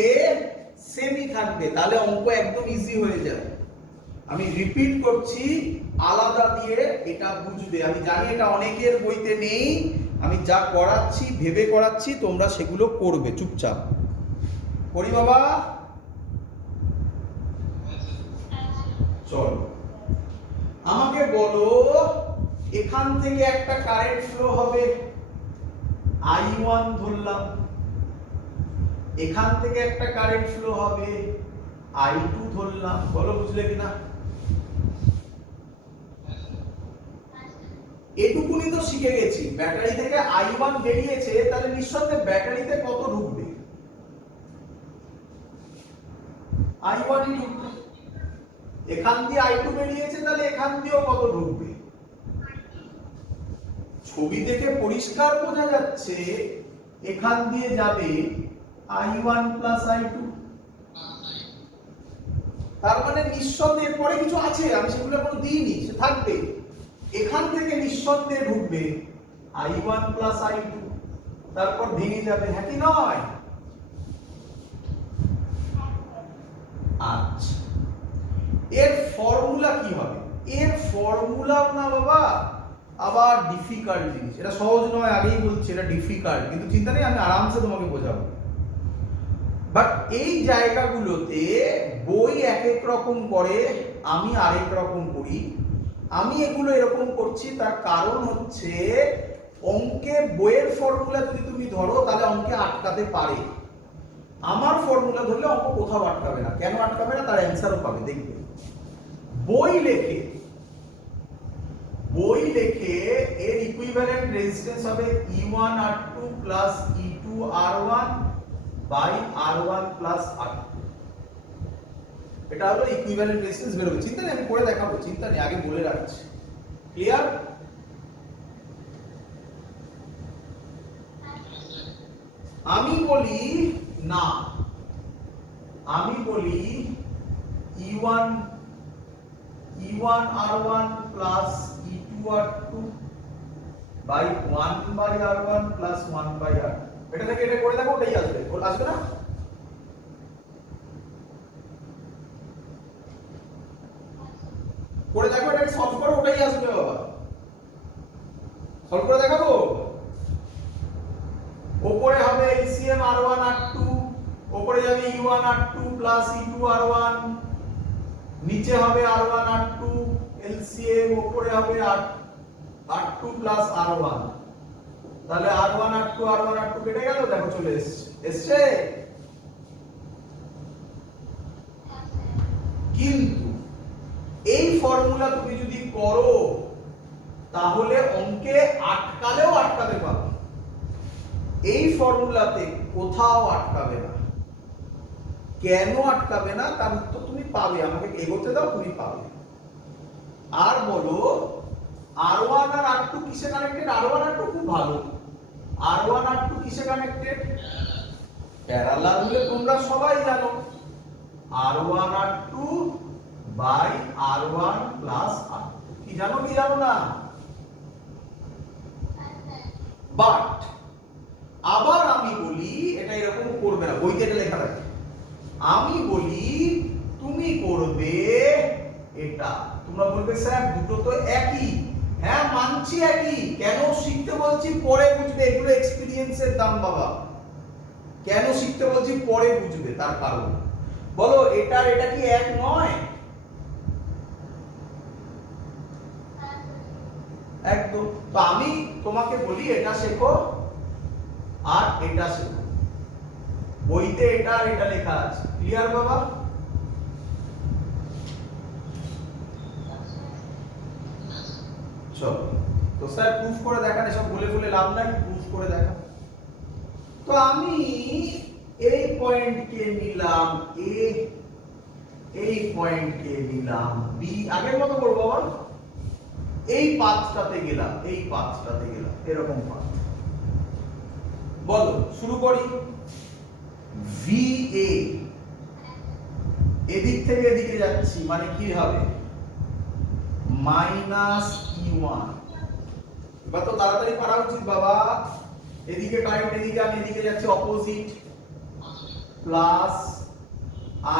সেমই থাকবে, তাহলে অঙ্ক একদম ইজি হয়ে যায়। আমি রিপিট করছি, আলাদা দিয়ে এটা বুঝবে। আমি জানি এটা অনেকের বইতে নেই, আমি যা করাচ্ছি ভেবে করাচ্ছি, তোমরা সেগুলো করবে চুপচাপ। করি বাবা? চলো, আমাকে বলো এখান থেকে একটা কারেন্ট ফ্লো হবে I1 ধরলাম, এখান থেকে একটা কারেন্ট ফ্লো হবে I2 ধরলাম। বলো বুঝলে কিনা? এটুকুনি তো শিখে গেছি। ব্যাটারি থেকে I1 বেরিয়েছে, তাহলে নিঃসন্দেহে ব্যাটারিতে কত ঢুকবে? I1 ই ঢুকবে। এখান দিয়ে I2 বেরিয়েছে, তাহলে এখান দিয়েও কত ঢুকবে? ছবি দেখে পরিষ্কার বোঝা যাচ্ছে এখান দিয়ে যাবে I1 প্লাস I2। তার মানে নিঃসন্দেহে পরে কিছু আছে, আমি সেগুলো কোনো দিইনি, সে থাকবে। এখান থেকে নিঃসন্দেহে ঢুকবে I1 প্লাস I2, তারপর ভেঙে যাবে। হ্যাঁ কি নয়? আচ্ছা, এর ফর্মুলা কি হবে? এর ফর্মুলাও না বাবা আবার ডিফিকাল্ট জিনিস। এটা সহজ নয়, আগেই বলছি এটা ডিফিকাল্ট, কিন্তু চিন্তা নেই, আমি আরামসে তোমাকে বোঝাবো। বাট এই জায়গাগুলোতে বই এক এক রকম করে, আমি আরেক রকম করি। আমি এগুলো এরকম করছি তার কারণ হচ্ছে অঙ্কে বইয়ের ফর্মুলা যদি তুমি ধরো তাহলে অঙ্কে আটকাতে পারে। আমার ফর্মুলা ধরলে অঙ্ক কোথাও আটকাবে না। কেন আটকাবে না? তার অ্যান্সারও পাবে, দেখবে। বই লেখে এর ইকুইভ্যালেন্ট রেজিস্ট্যান্স হবে E1 R2 plus E2 R1 by R1 plus R2। এটা হলো ইকুইভ্যালেন্ট রেজিস্ট্যান্স বেরোবে। চিন্তা নেই, আমি করে দেখাবো, চিন্তা নেই, আগে বলে রাখছি। ক্লিয়ার? আমি বলি না, আমি বলি E1 R1 plus E2 R2 by 1 by R1 plus 1 by R2। এটা থেকে এটা করে দেখো, ওটাই আসবে। আসবে না? করে দেখো, এটা সলভ করো, ওটাই যাবে E1 R2 plus E2 R1, নিচে হবে R1 R2 LCM, উপরে হবে R2 প্লাস R1, তাহলে R1 R2 কেটে গেল, দেখো চলে এসছে। কিন্তু এই ফর্মুলা তুমি যদি করো তাহলে অঙ্কে আটকালেও আটকাতে পারবে, এই ফর্মুলাতে কোথাও আটকাবে না। কেন আটকাবে না তার উত্তর তুমি পাবে, আমাকে এগোতে দাও, তুমি পাবে। আর বলো R1 আর R2 কিসে কানেক্টেড? R1 R2 খুব ভালো, R1 R2 কিসে কানেক্টেড? প্যারালাল হলে তোমরা সবাই জানো R1 R2 by R1 plus R2, কি জানো কি জানো না? বাট আবার আমি বলি, এটা এরকম করবে না, বইতে এটা লেখা থাকে, আমি বলি তুমি করবে এটা, তোমরা বলবে স্যার দুটো তো একই। হ্যাঁ মানছি একই, কেন শিখতে বলছি পরে বুঝবে, এগুলো এক্সপেরিয়েন্সের দাম বাবা। কেন শিখতে বলছি পরে বুঝবে, তার কারণ বলো এটা কি এক নয়? একদম। তো আমি তোমাকে বলি এটা শেখো আর এটা শেখো, বইতে এটা আর এটা লেখা আছে, ক্লিয়ার বাবা? চলো, তো স্যার প্রুফ করে দেখান, এসব বলে বলে লাভ নাই, প্রুফ করে দেখা। তো আমি এই পয়েন্টকে নিলাম এ, এই পয়েন্টকে নিলাম বি, আগের মতো করবো আবার, এই পাথটাতে গেলাম, এই পাথটাতে গেলাম, এরকম পাথ। বলো শুরু করি। VA এদিক থেকে এদিকে যাচ্ছি, মানে কি হবে? Minus E1। এবার তো তাড়াতাড়ি পারা উচিত বাবা, এদিকে কারেন্ট এদিকে, আমি এদিকে যাচ্ছি অপোজিট, প্লাস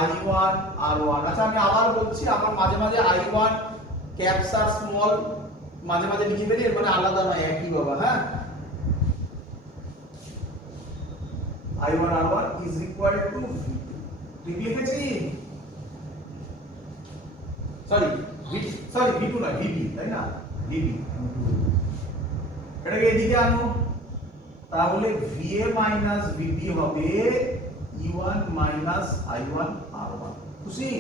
I1 R1। আচ্ছা আমি আবার বলছি, আমার মাঝে মাঝে I1 ক্যাপস আর স্মল মাঝে মাঝে লিখে ফেলি, এর মানে আলাদা নয়, একই বাবা। হ্যাঁ, I1 R1 is equal to V2, ঠিক লিখেছি? সরি V2 নয়, VB, তাই না? VB, এটাকে এদিকে আনো, তাহলে VA মাইনাস VB হবে E1 মাইনাস I1 R1। খুশি?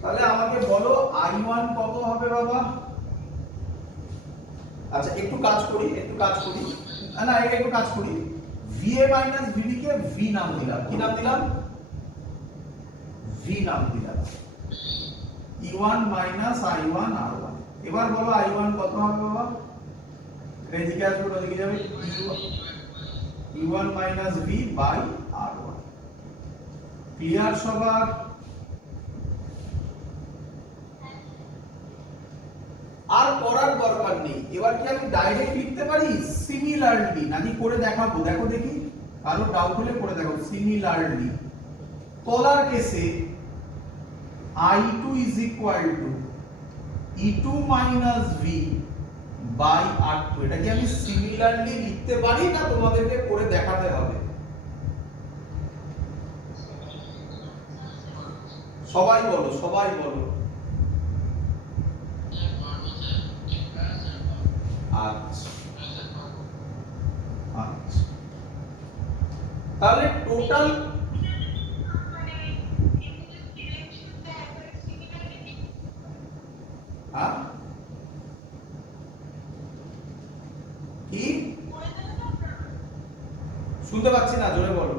তাহলে আমাকে বলো I1 কত হবে বাবা? আচ্ছা একটু কাজ করি, না একটু কাজ করি, VA মাইনাস VB কে V নাম দিলাম, কি নাম দিলাম? V নাম দিলাম, E1 মাইনাস I1 R1। এবার বলো I1 কত হবে বাবা? এদিকে আসবে, ওদিকে যাবে, E1 minus V by R1। Clear সবার? আর করার দরকার নেই। এবার কি আমি ডাইরেক্ট লিখতে পারি? সিমিলারলি নাকি করে দেখাবো, দেখো দেখি, কারো ডাউট হলে করে দেখো। সিমিলারলি তলার কেসে I2 is equal to E2 minus V by R2, এটা কি আমি সিমিলারলি লিখতে পারি না তোমাদেরকে করে দেখাতে হবে? সবাই বলো, সবাই বলো। আচ্ছা আচ্ছা, তাহলে টোটাল কি শুনতে পাচ্ছি না, জোরে বলো।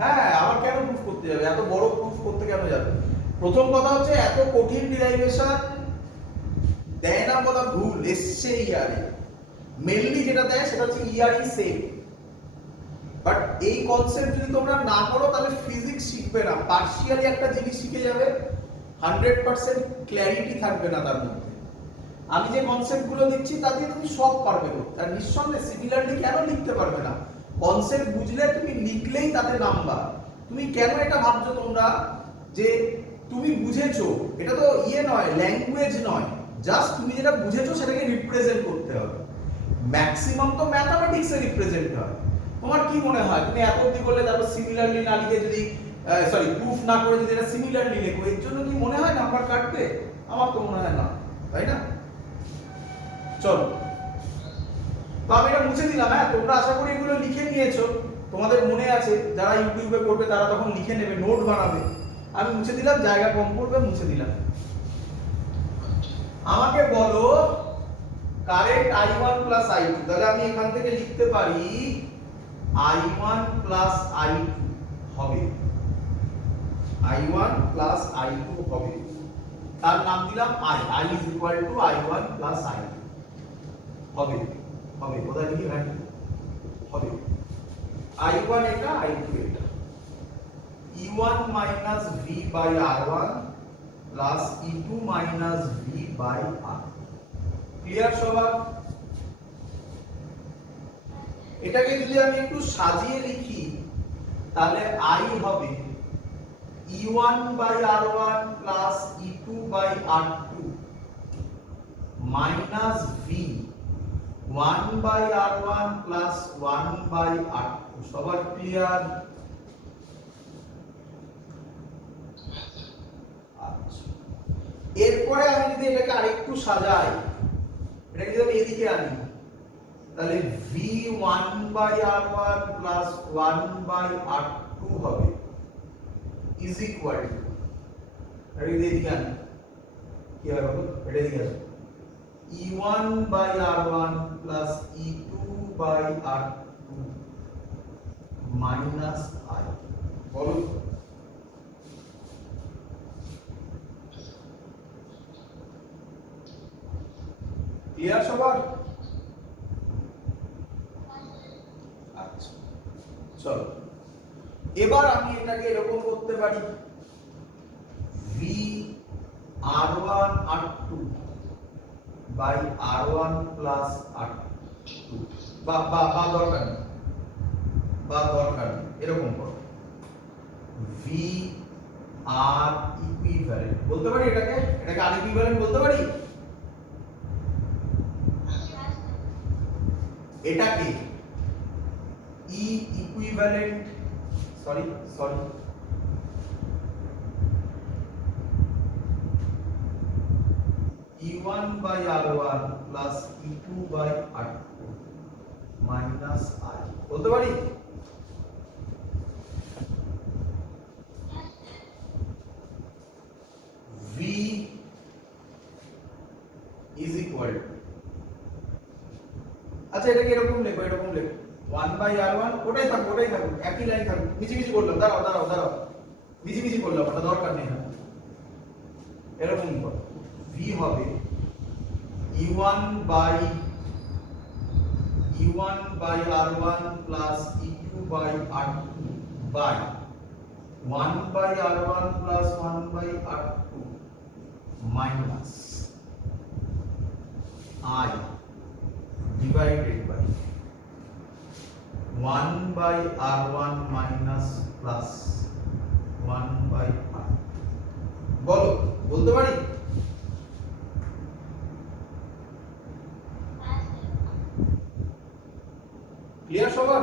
হ্যাঁ, আবার কেন প্রুফ করতে যাবে? এত বড় প্রুফ করতে কেন যাবে? প্রথম কথা হচ্ছে এত কঠিন ডিরাইভেশন দেয় না বলা ভুল, এসছে ইয়ারে মেইনলি যেটা দেয় সেটা হচ্ছে ইয়ারই সেম। বাট এই কনসেপ্ট যদি তোমরা না করো তাহলে ফিজিক্স শিখবে না, পার্শিয়ালি একটা জিনিস শিখে যাবে, 100% ক্ল্যারিটি থাকবে না তার মধ্যে। আমি যে কনসেপ্টগুলো দিচ্ছি তা দিয়ে তুমি সব পারবে করতে, আর নিঃসন্দেহে সিমিলারলি কেন লিখতে পারবে না? কনসেপ্ট বুঝলে তুমি লিখলেই তাতে নাম্বার। তুমি কেন এটা ভাবছো তোমরা যে তুমি বুঝেছো, এটা তো ইয়ে নয়, ল্যাঙ্গুয়েজ নয়, জাস্ট তুমি যেটা বুঝেছো সেটাকে রিপ্রেজেন্ট করতে হবে। ম্যাক্সিমাম তো ম্যাথমেটিক্সে রিপ্রেজেন্ট হয়। তোমার কি মনে হয় তুমি এত অবধি করলে তারপর সিমিলারলি না লিখে যদি সরি প্রুফ না করে যদি এটা সিমিলারলি লেখো, এর জন্য কি মনে হয় নাম্বার কাটবে? আমার তো মনে হয় না, তাই না? চলো, তো আমি এটা মুছে দিলাম। হ্যাঁ, তোমরা আশা করি এগুলো লিখে নিয়েছো, তোমাদের মনে আছে, যারা ইউটিউবে করবে তারা তখন লিখে নেবে, নোট বানাবে। আমি মুছে দিলাম, জায়গা কম পড়বে, মুছে দিলাম। আমাকে বলো কারেন্ট I1 প্লাস I2, তাহলে আমি এখান থেকে লিখতে পারি I1 প্লাস I2 হবে, I1 প্লাস I2 হবে, তার নাম দিলাম I is equal two I1 plus I2 হবে। হবে কোথায় লিখি ভ্যালু হবে, I1 এটা, I2 এটা, E1 minus V by R1 plus E2 minus V by R। Clear সবার? এটাকে যদি আমি একটু সাজিয়ে লিখি তাহলে I হবে E1 by R1 plus E2 by R2 minus V 1 by R1 plus 1 by R2। সবার ক্লিয়ার? আচ্ছা, এরপরে আমি যদি এটাকে আরেকটু সাজাই, এটাকে যদি আমি এদিকে আনি তাহলে V1 by R1 plus 1 by R2 হবে ইজ ইকুয়াল টু, এটা যদি এদিকে আনি কি হবে বলো, এটা এদিকে আসবে E1 by R1 plus E2 by R2 minus I। বলো ক্লিয়ার সবার? আচ্ছা, চলো এবার আমি এটাকে এরকম করতে পারি V R1 R2 by R1 plus R2 বা বা বা দরকার নেই, বা দরকার নেই, এরকম করো V R ইকুইভ্যালেন্ট বলতে পারি এটাকে, এটাকে আর ইকুইভ্যালেন্ট বলতে পারি, এটাকে E equivalent sorry E1 by R1 plus E2 by R2 minus I বলতে পারি? V is equal to, আচ্ছা এটাকে এরকম লেখো, এরকম লেখো 1 by R1, ওটাই থাকুক, একই লাইন থাকুক, মিছি করলাম, দাঁড়াও মিছি করলাম, ওটা দরকার নেই না, এরকম করো V হবে E1 by R1 plus E2 by R2 by 1 by R1 plus 1 by R2 minus I divided by 1 by R1 minus plus 1 by R। বলো, বলতে পারি? ক্লিয়ার সবার?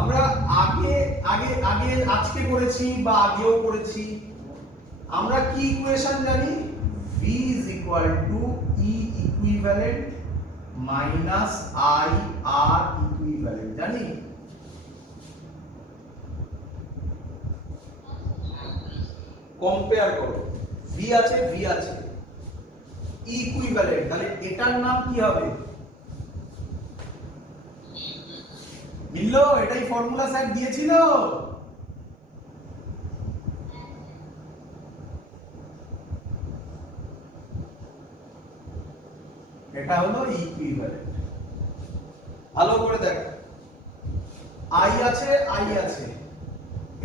আমরা আগে আজকে করেছি বা আগেও করেছি, আমরা কি ইকুয়েশন জানি? V is equal to E equivalent minus I R equivalent, জানি? কম্পেয়ার করো, V আছে ইকুইভ্যালেন্ট, তাহলে এটার নাম কি হবে? মিললো? এটাই ফর্মুলা স্যার দিয়েছিল। এটা হলো ইকুইভ্যালেন্ট। ভালো করে দেখ, I আছে,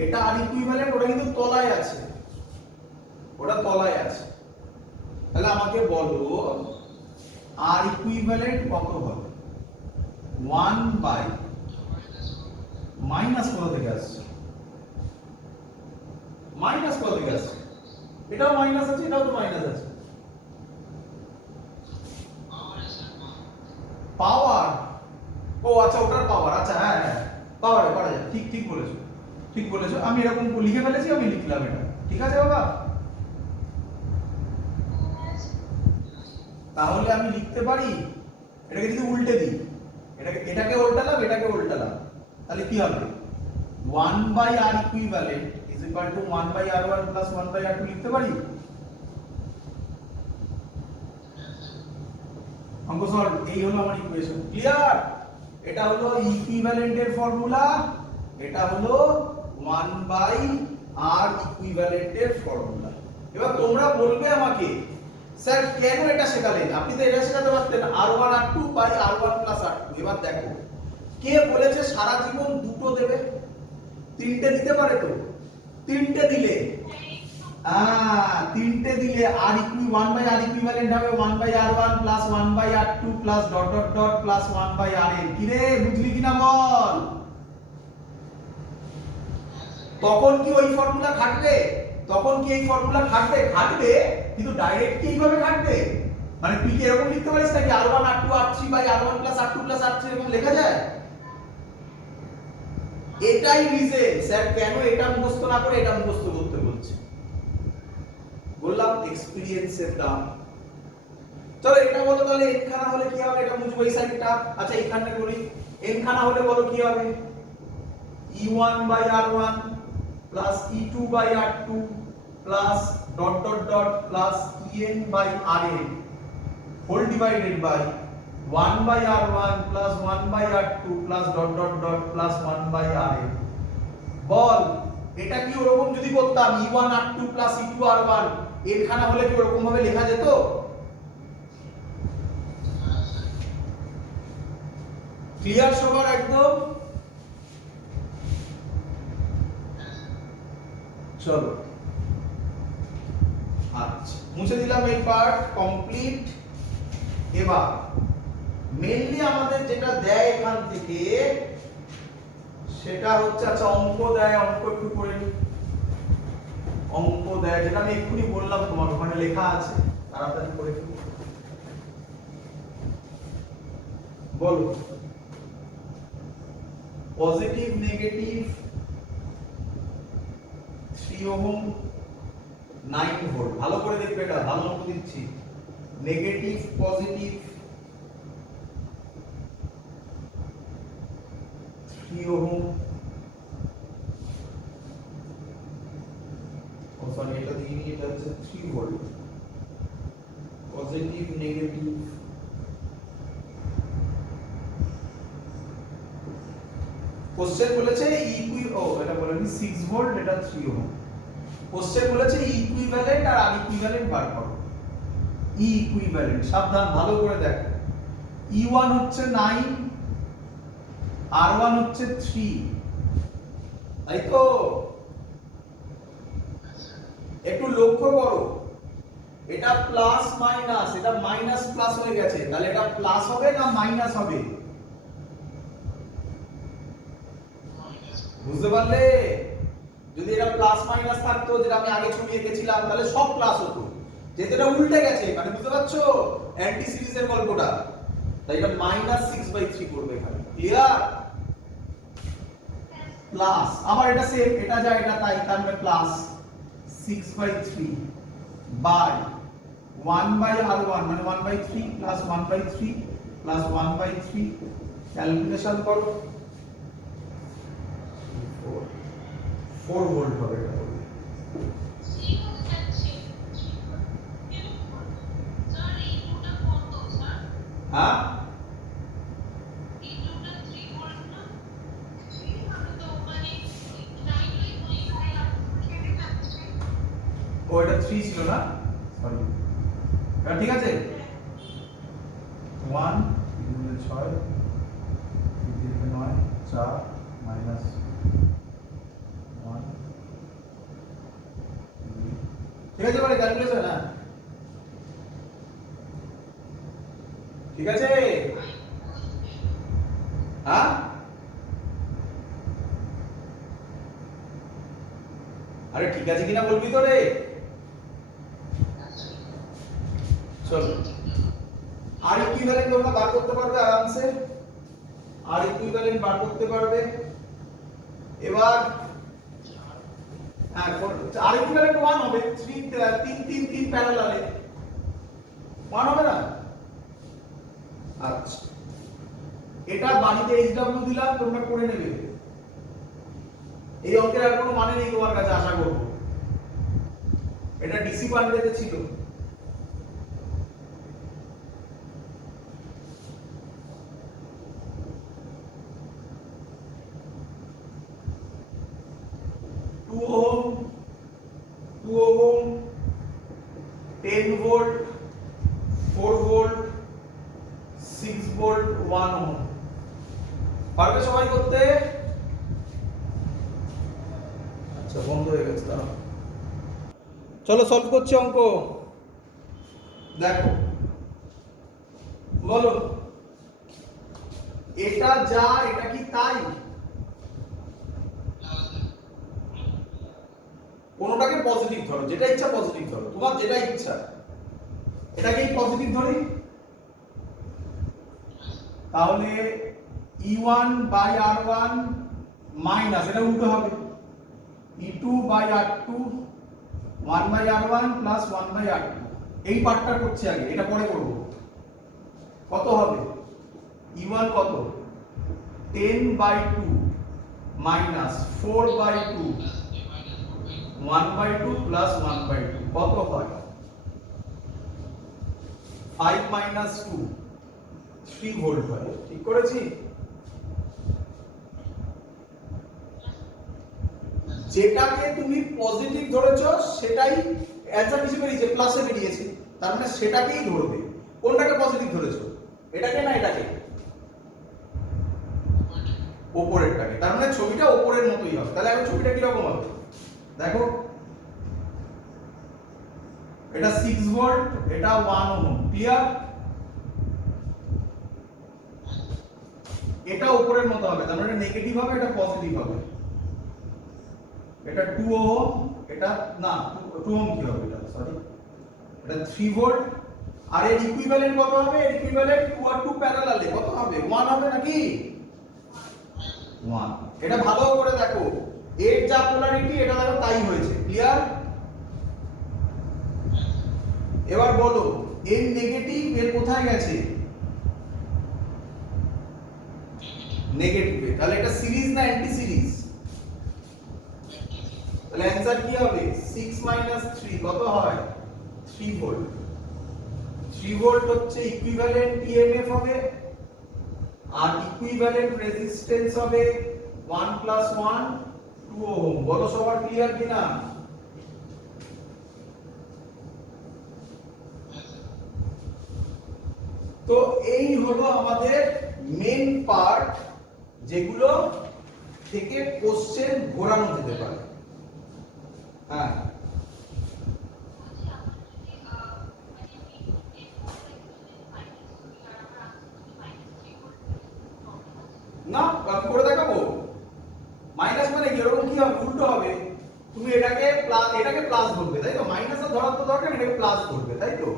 এটা আর ইকুইভ্যালেন্ট, ওটা কিন্তু তলায় আছে, তাহলে আমাকে বলো আর ইকুইভ্যালেন্ট কত হবে? 1 বাই মাইনাস কোথা থেকে আসছে? মাইনাস কত দিকে আছে? এটাও মাইনাস আছে, এটাও তো মাইনাস আছে। পাওয়ার, ও আচ্ছা ওটার পাওয়ার, আচ্ছা হ্যাঁ হ্যাঁ পাওয়ারে পারা যায়, ঠিক ঠিক বলেছো, ঠিক বলেছো। আমি এরকম লিখে ফেলেছি, আমি লিখলাম এটা, ঠিক আছে বাবা। তাহলে আমি লিখতে পারি, এটাকে যদি উল্টে দিই, এটাকে উল্টালাম, এটাকে উল্টালাম, তাহলে কি হবে? 1 by r equivalent is equal to 1 by r1 plus 1 by r2 লিখতে পারি? অঙ্ক সলভ, এই হলো আমার ইকুয়েশন, ক্লিয়ার? এটা হলো ইকুইভ্যালেন্টের ফর্মুলা, এটা হলো 1 বাই r ইকুইভ্যালেন্টের ফর্মুলা। এবার তোমরা বলবে আমাকে, স্যার কেন এটা শেখালেন? আপনি তো এটা শেখাতে পারতেন r1 r2 by r1 plus r2। এবার দেখো, কে বলেছে সারা জীবন দুটো দেবে? তিনটে দিতে পারে তো? তিনটে দিলে তিনটে দিলে r ইকুই 1 বাই r ইকুইভ্যালেন্ট হবে 1 by r1 plus 1 by r2 plus dot dot dot plus 1 by rn। কি রে, বুঝলি কিনা বল? তখন কি ওই ফর্মুলা খাটবে? তখন কি এই ফর্মুলা খাটবে? খাটবে, কিন্তু ডাইরেক্ট কি এইভাবে খাটবে? মানে তুই কি এরকম লিখতে পারিস নাকি r1 r2 r3 by r1 plus r2 plus r3 এরকম লেখা যায়? এটাই রিজন স্যার কেন এটা মুখস্থ না করে এটা মুখস্থ করতে বলছে। বললাম এক্সপেরিয়েন্সের দাম। চলো এটা বলো তাহলে n খানা হলে কি হবে, এটা বুঝবো এই সাইডটা। আচ্ছা এখানে বলি n খানা হলে বলো কি হবে? e1 by r1 plus e2 by r2 plus dot dot dot plus en by rn whole divided by 1 by r1 plus 1 by r2 plus dot dot dot plus 1 by rn। বল এটা কি ওরকম যদি করতাম e1 r2 plus e2 r1 n খানা হলে কি ওরকম ভাবে লেখা যেত? ক্লিয়ার সবার একদম? চলো আচ্ছা মুছে দিলাম এই পার্ট, কমপ্লিট। এবার মেইনলি আমাদের যেটা দেয় এখান থেকে সেটা হচ্ছে, আচ্ছা অঙ্ক দেয়, অঙ্ক একটু করে নি। অঙ্ক দেয় যেটা আমি এক্ষুনি বললাম তোমার, ওখানে লেখা আছে, তাড়াতাড়ি করে ফেলো। বলো পজিটিভ নেগেটিভ 3 ওহম 9 ভোল্ট। ভালো করে দেখবে, এটা ভালো মতো দিচ্ছি। নেগেটিভ পজিটিভ 3 ওহম, ও সরি এটা দিইনি, এটা হচ্ছে 3 ভোল্ট। পজিটিভ নেগেটিভ কোশ্চেন বলেছে এটা বলেনি 6 ভোল্ট, এটা 3 ওহম। কোশ্চেন বলেছে ইকুইভ্যালেন্ট আর আনইকুইভ্যালেন্ট বার করো। ই ইকুইভ্যালেন্ট, সাবধান ভালো করে দেখো। E1 হচ্ছে 9, R1 হচ্ছে 3, তাই তো? একটু লক্ষ্য করো, এটা প্লাস মাইনাস, এটা মাইনাস প্লাস হয়ে গেছে, তাহলে এটা প্লাস হবে না মাইনাস হবে? বুঝতে পারলে? যদি এটা প্লাস মাইনাস থাকতো, যেটা আমি আগে ছবি এঁকেছিলাম, তাহলে সব প্লাস হতো। যেহেতু এটা উল্টে গেছে, মানে বুঝতে পারছো অ্যান্টি সিরিজের গল্পটা, তাই এটা -6/3 করবে এখানে। ক্লিয়ার? প্লাস আবার এটা সেম, এটা যা এটা তাই, তার মানে প্লাস 6/3 বাই 1/r1 মানে 1/3 প্লাস 1/3 প্লাস 1/3। ক্যালকুলেশন করো, 4 ভোল্ট হবে এটা। হ্যাঁ ও এটা 3 ছিল না, সরি এটা ঠিক আছে। 1 3 6 3 9 4 মাইনাস 1 ঠিক আছে, মানে ক্যালকুলেশন। হ্যাঁ ঠিক আছে। হ্যাঁ আরে ঠিক ঠিক আছে কিনা বলবি তো রে? চলো আর ইকুইভ্যালেন্ট তোমরা বার করতে পারবে আরামসে, আর ইকুইভ্যালেন্ট বার করতে পারবে। এবার হ্যাঁ আর ইকুইভ্যালেন্ট 1 হবে, 3 3 3 3 প্যারালালে 1 হবে না? আচ্ছা এটা বাড়িতে এইচডব্লিউ দিলাম, তোমরা করে নেবে। এই অঙ্কের আর কোনো মানে নেই তোমার কাছে আশা করব, এটা ডিসি পান্ডেতে ছিল। Two ohm 10 volt 4 volt 6 volt 1 ohm. পারবে সবাই করতে? আচ্ছা বন্ধ হয়ে গেছে, দাঁড়াও। চলো সলভ করছি অঙ্ক। দেখো বলো এটা যা এটা কি তাই? কোনটাকে পজিটিভ ধরো, যেটা ইচ্ছা পজিটিভ ধরো, তোমার যেটা ইচ্ছা। এটাকে পজিটিভ ধরি, তাহলে E1 বাই R1 মাইনাস, এটা উল্টো হবে, E2 by R2 1 by R1 plus 1 by R2। এই পার্টটা করছি আগে, এটা পরে করব। কত হবে? E1 কত? 10 by 2 minus 4 by 2 1 by 2 plus 1 by 2 কত হয়? 5 মাইনাস 2 3 ভোল্ট হয়। ঠিক করেছি? যেটাকে তুমি পজিটিভ ধরেছো সেটাই অ্যানসার হিসেবে বেরিয়েছে, প্লাসে বেরিয়েছে, তার মানে সেটাকেই ধরবে। কোনটাকে পজিটিভ ধরেছো? এটাকে না এটাকে? উপরেরটাকে, তার মানে ছবিটা উপরের মতোই হবে। তাহলে এখন ছবিটা কি রকম হবে দেখো, এটা 6 ভোল্ট, এটা 1 ওহম, ক্লিয়ার? এটা উপরের মতো হবে, তার মানে নেগেটিভ হবে, এটা পজিটিভ হবে। এটা 2 ওহম, এটা না 2 ওহম কি হবে এটা, সরি এটা 3 ভোল্ট। আর এর ইকুইভ্যালেন্ট কত হবে? এর ইকুইভ্যালেন্ট 2 আর 2 প্যারালালে কত হবে? 1 হবে নাকি? 1। এটা ভালো করে দেখো, এর যা পোলারিটি এটা দেখো তাই হয়েছে, ক্লিয়ার? এবার বলো এর নেগেটিভ এর কোথায় গেছে? নেগেটিভে। তাহলে এটা সিরিজ না অ্যান্টি সিরিজ? তাহলে অ্যানসার কি হবে? 6 মাইনাস 3 কত হয়? 3 ভোল্ট। 3 ভোল্ট হচ্ছে ইকুইভ্যালেন্ট ইএমএফ হবে, আর ইকুইভ্যালেন্ট রেজিস্ট্যান্স হবে 1 প্লাস 1 2 ওহম। বলো সবার ক্লিয়ার কিনা? তো এই হলো আমাদের মেন পার্ট, যেগুলো থেকে কোশ্চেন ঘোরানো যেতে পারে। হ্যাঁ না আমি করে দেখাবো। মাইনাস মানে কি এরকম কি হবে? উল্টো হবে, তুমি এটাকে প্লাস ধরবে, তাই তো? মাইনাস আর ধরার তো দরকার, এটাকে প্লাস ধরবে, তাই তো?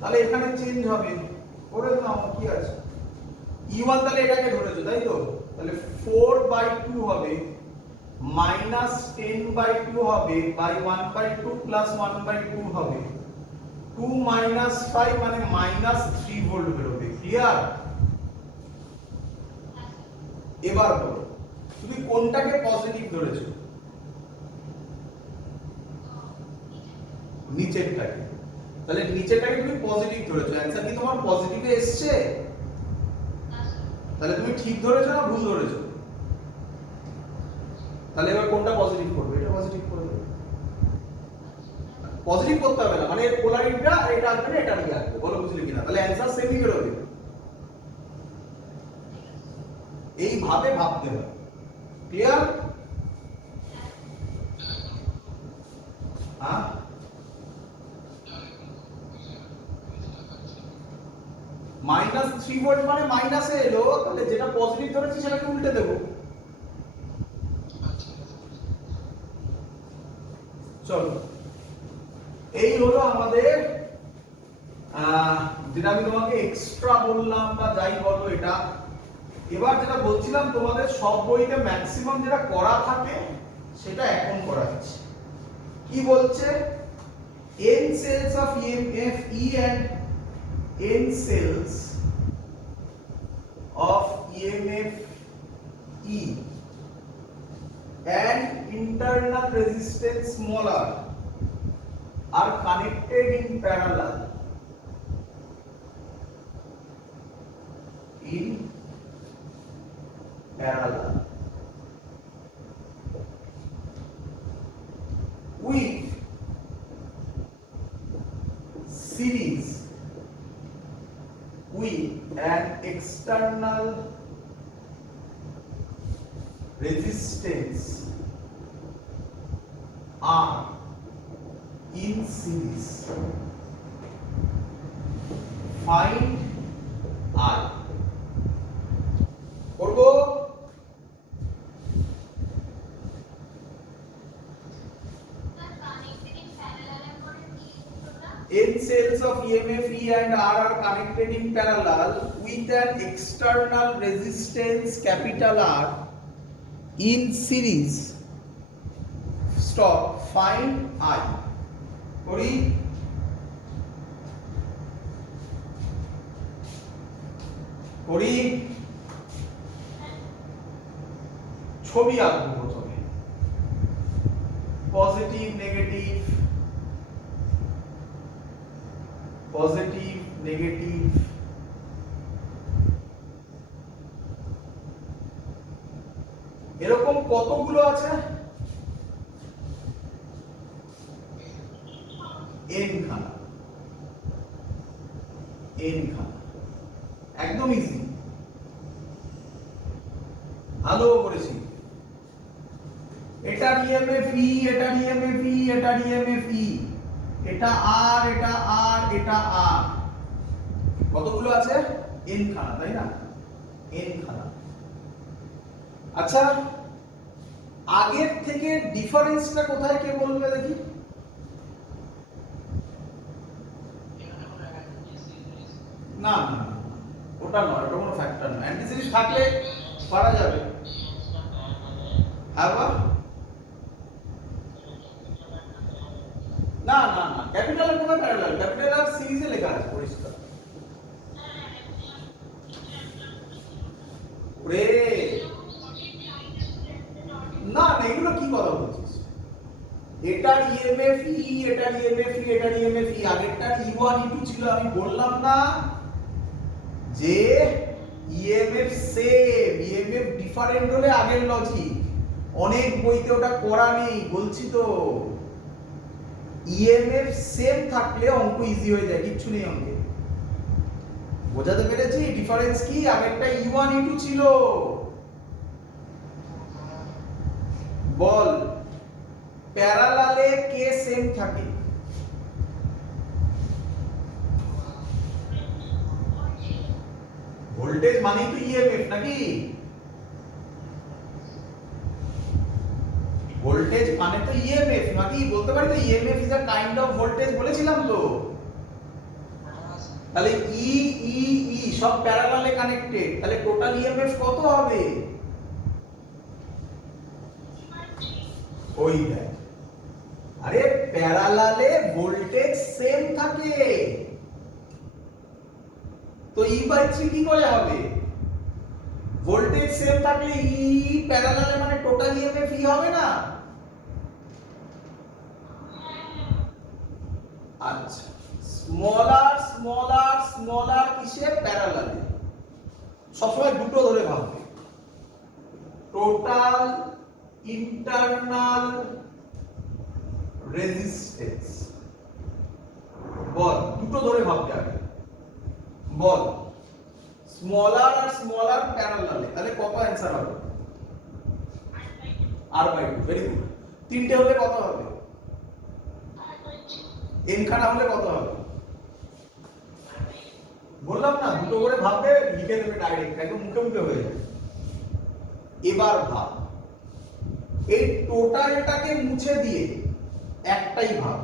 তাহলে এখানে চেঞ্জ হবে, করে দাও কি আছে। E1 তাহলে এটাকে ধরেছো, তাই তো? তাহলে 4 বাই 2 হবে মাইনাস 10 বাই 2 হবে বাই 1 বাই 2 প্লাস 1 বাই 2 হবে 2 মাইনাস 5 মানে মাইনাস 3 ভোল্ট বেরোবে, ক্লিয়ার? এবার বলো তুমি কোনটাকে পজিটিভ ধরেছো? নিচেরটাকে। তাহলে নিচেরটাকে তুমি পজিটিভ ধরেছো, অ্যানসার কি তোমার পজিটিভে এসেছে? তাহলে তুমি ঠিক ধরেছো না ভুল ধরেছো? তাহলে এবার কোনটা পজিটিভ করবে? এটা পজিটিভ করে দেবে। পজিটিভ করতে হবে না, মানে এর পোলারিটিটা এটা আসবে না, এটা নিয়ে আসবে। বলো বুঝলে কিনা? তাহলে অ্যানসার সেমই বেরোবে। এইভাবে ভাবতে হবে, ক্লিয়ার? হ্যাঁ মাইনাস 3 ভোল্ট মানে মাইনাসে এলো, তাহলে যেটা পজিটিভ ধরেছি সেটাকে উল্টে দেবো। চলো, এই হলো আমাদের যেটা আমি তোমাকে এক্সট্রা বললাম বা যাই বলো এটা। এবার যেটা বলছিলাম তোমাদের সব বইতে ম্যাক্সিমাম যেটা করা থাকে সেটা এখন করাচ্ছি। কি বলছে? n cells of EMF E and n cells of EMF E and internal resistance small r are connected in parallel with series with an external resistance R in series. Find R. করবো n cells of EMF E and R are connected in parallel with an external resistance capital R in series. Stop. Find I. করি করি ছবি আঁকবো প্রথমে, পজিটিভ নেগেটিভ পজিটিভ নেগেটিভ এরকম কতগুলো আছে? n খানা, n খানা, একদম ইজি, ভালো করেছি। এটা EMF E, এটা EMF E, এটা EMF E, এটা R, এটা R, এটা R, কতগুলো আছে? n খানা, তাই না? n খানা। আচ্ছা, আগের থেকে ডিফারেন্সটা কোথায় কে বলবে দেখি? না না না, ওটা নয়, ওটা কোনো ফ্যাক্টর নয়। অ্যান্টি সিরিজ থাকলে পারা যাবে। আবার না না না, ক্যাপিটালের কোনো প্যারালাল, ক্যাপিটাল আর সিরিজে লেখা আছে পরিষ্কার। ওরে না না, এগুলো কি কথা বলছিস? এটা EMF E, এটা EMF E, এটা EMF E, আগেরটা E1 E2 ছিল। আমি বললাম না যে EMF সেম, EMF ডিফারেন্ট হলে আগের লজিক। অনেক বইতে ওটা করা নেই, বলছি তো। EMF সেম থাকলে অঙ্ক ইজি হয়ে যায়, কিচ্ছু নেই অঙ্কে। বোঝাতে পেরেছি ডিফারেন্স কি? আগেরটা E1 E2 ছিল। বল, প্যারালালে কে সেম থাকে? ভোল্টেজ মানেই তো EMF নাকি? ভোল্টেজ মানে তো EMF নাকি? বলতে পারি তো EMF is a kind of voltage, বলেছিলাম তো। তাহলে E E E সব প্যারালালে কানেক্টেড, তাহলে টোটাল EMF কত হবে? ওই দেখ, আরে প্যারালালে ভোল্টেজ সেম থাকে, তো E/3 কি করে হবে? ভোল্টেজ সেম থাকলে E প্যারালালে মানে টোটাল EMF E হবে না? আচ্ছা, স্মলার কিসে? প্যারালালে। সবসময় দুটো ধরে ভাববে, টোটাল ইন্টারনাল রেজিস্ট্যান্স। বল, দুটো ধরে ভাবতে হবে। বল, স্মলার প্যারালালে, তাহলে কত অ্যানসার হবে? R/2। Very good. তিনটে হলে কত হবে? n খানা হলে কত হবে? বললাম না, দুটো করে ভাববে, লিখে দেবে ডাইরেক্ট, একদম মুখে মুখে হয়ে যাবে। এবার ভাব, এই টোটালটাকে মুছে দিয়ে একটাই ভাব,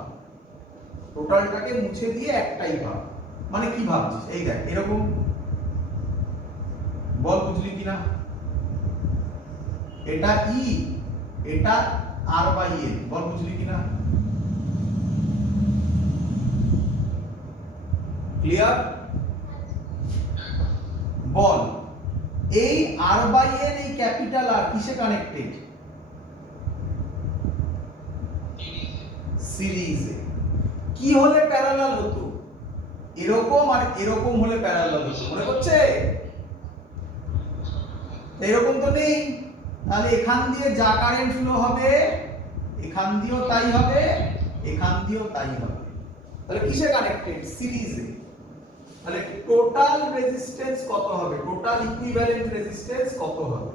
টোটালটাকে মুছে দিয়ে একটাই ভাব। মানে কি ভাবছিস? এই দেখ এরকম, বল বুঝলি কিনা? এটা ই, এটা আর বাই এন, বল বুঝলি কিনা? ক্লিয়ার? বল এই আর বাই এন, এই ক্যাপিটাল আর কিসে কানেক্টেড? সিরিজে। কি হলে প্যারালাল হতো? এরকম আর এরকম হলে প্যারালাল হতো, মনে হচ্ছে? এরকম তো নেই, তাহলে এখান দিয়ে যা কারেন্ট ফ্লো হবে এখান দিয়েও তাই হবে, এখান দিয়েও তাই হবে। তাহলে কিসে কানেক্টেড? সিরিজে। তাহলে টোটাল রেজিস্ট্যান্স কত হবে? টোটাল ইকুইভ্যালেন্ট রেজিস্ট্যান্স কত হবে?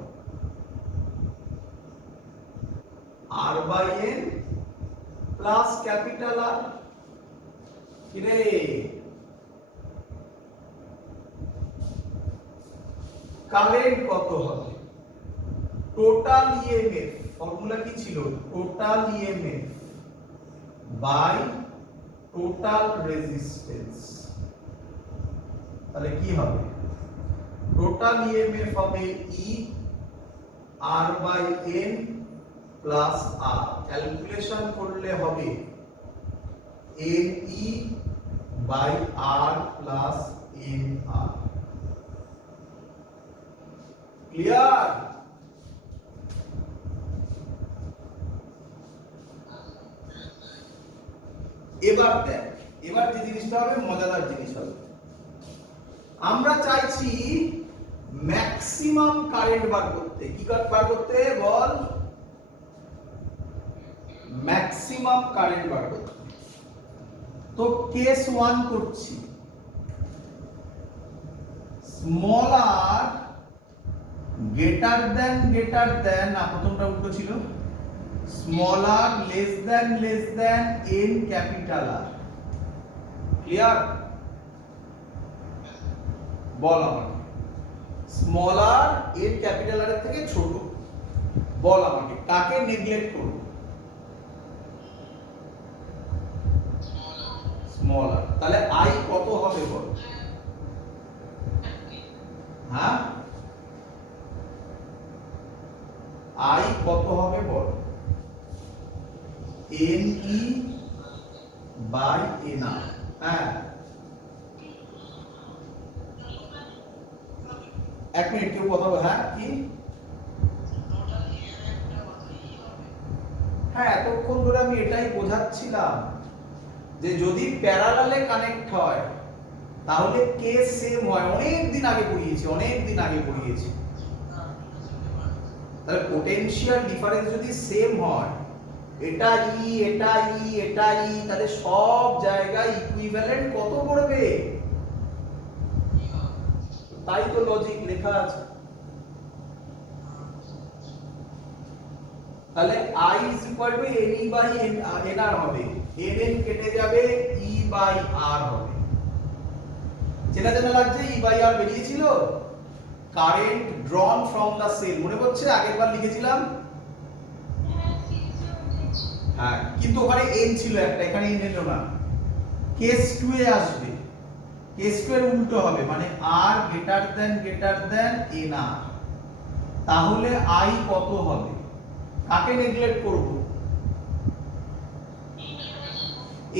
R by N plus capital R. কি রে, কারেন্ট কত হবে? টোটাল ইএমএফ, ফর্মুলা কি ছিল? Total EMF by total resistance. তাহলে কি হবে? টোটাল ইএমএফ হবে E R by N plus R. Calculation করলে হবে N E by R plus N R. Clear? এবার দেখ, এবার যে জিনিসটা হবে মজাদার জিনিস হবে। আমরা চাইছি ম্যাক্সিমাম কারেন্ট বার করতে। কি বার করতে? বল, ম্যাক্সিমাম কারেন্ট বার করতে। তো কেস 1 করছি, স্মল আর গ্রেটার দেন, না প্রথমটা উল্টো ছিল, small R less than N capital R. Clear? বল আমাকে, small R N capital R এর থেকে ছোট। বল আমাকে কাকে নেগলেক্ট করব? Small R. তাহলে আই কত হবে বল? হ্যাঁ, আই কত হবে বল? N E by N R. হ্যাঁ, এক মিনিট, কেউ কথা বলে? হ্যাঁ কি? হ্যাঁ, এতক্ষণ ধরে আমি এটাই বোঝাচ্ছিলাম যে যদি প্যারালালে কানেক্ট হয় তাহলে কেস সেম হয়। অনেক দিন আগে পড়িয়েছি। তাহলে পোটেনশিয়াল ডিফারেন্স যদি সেম হয়, এটা ই এটা ই এটা ই, তাহলে সব জায়গায় ইকুইভ্যালেন্ট কত পড়বে? তাই তো লজিক লেখা আছে। তাহলে I is equal to NE by NR হবে, NN কেটে যাবে, E by R হবে। চেনা লাগছে? E by R বেরিয়েছিল, current drawn from the cell, মনে পড়ছে? আগের বার লিখেছিলাম। হ্যাঁ, কিন্তু ওখানে n ছিল একটা, এখানে n এলো না। কেস 2 এ আসবে, কেস 2 এর উল্টো হবে, মানে R গ্রেটার দেন NR। তাহলে I কত হবে? কাকে নেগলেক্ট করব?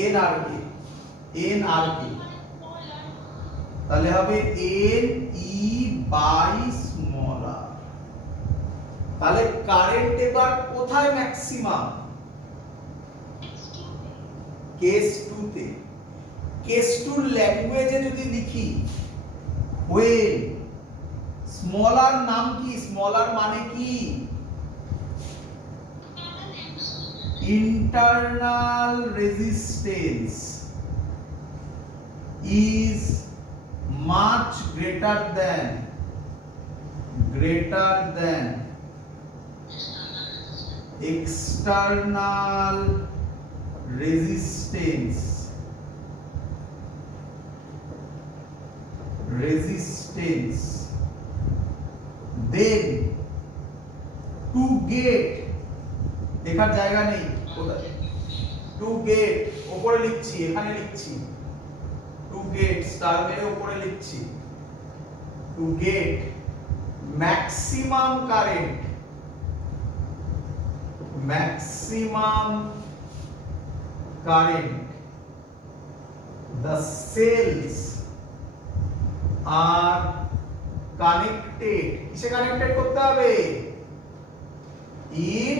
NR কে। তাহলে হবে NE বাই স্মল r। তাহলে কারেন্ট এবার কোথায় ম্যাক্সিমাম? কেস 2 তে। কেস 2 এর ল্যাঙ্গুয়েজে যদি লিখি, when স্মল r নাম কি? স্মল r মানে কি? internal resistance is much greater than external resistance then to get, দেখার জায়গা নেই কোথায়, টু গেট উপরে লিখছি, এখানে লিখছি টু গেট স্টার মেরে উপরে লিখছি to get maximum current, maximum current the cells are connected, কিসে কানেক্টেড করতে হবে? in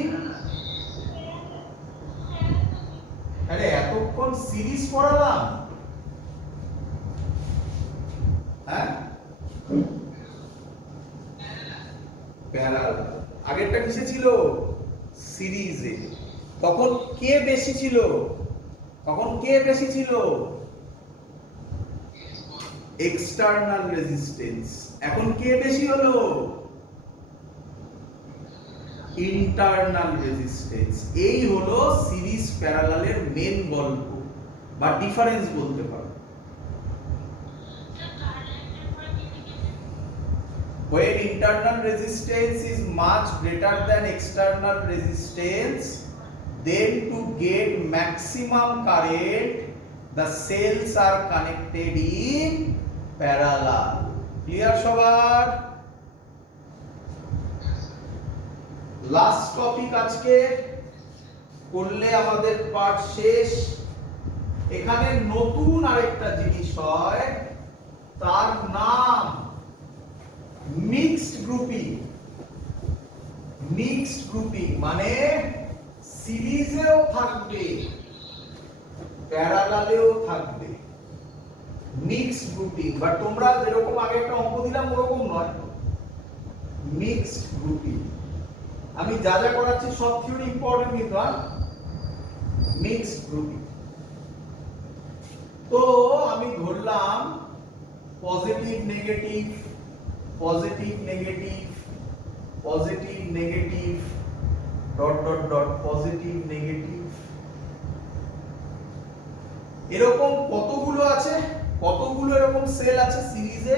আরে এতক্ষণ সিরিজ পড়ালাম, হ্যাঁ প্যারালাল। আগেরটা কিসে ছিল? সিরিজে। তখন কে বেশি ছিল? তখন কে বেশি ছিল? External resistance. এখন কে বেশি হলো? Internal resistance. এই হলো সিরিজ প্যারালালের মেন গল্প বা ডিফারেন্স বলতে পারো। When internal resistance is much greater than external resistance, then to get maximum current, the cells are connected in parallel. Clear সবার? লাস্ট টপিক আজকে করলে আমাদের পার্ট শেষ। এখানে নতুন আরেকটা জিনিস হয়, তার নাম মিক্সড গ্রুপিং। মিক্সড গ্রুপিং মানে সিরিজেও থাকবে প্যারালালেও থাকবে মিক্সড গ্রুপিং। বাট তোমরা যেরকম আগে একটা অঙ্ক দিলাম ওরকম নয়, মিক্সড গ্রুপিং। আমি যা যা করাচ্ছি সব থিওরি ইম্পর্টেন্ট কিন্তু মিক্সড গ্রুপিং। তো আমি ধরলাম positive negative, positive negative, positive negative, dot dot dot positive negative, এরকম কতগুলো আছে? কতগুলো এরকম সেল আছে সিরিজে?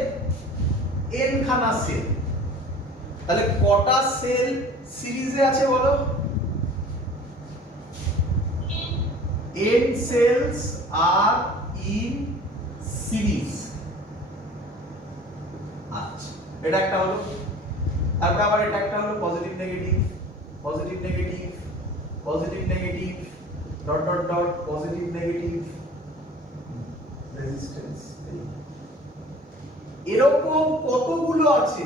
n খানা সেল। তাহলে কটা সেল সিরিজে আছে বলো? n cells are in series। আচ্ছা, এটা একটা হলো। তারপর আবার এটা একটা হলো positive negative, positive negative, positive negative, dot dot dot positive negative resistance. এরকম কতগুলো আছে?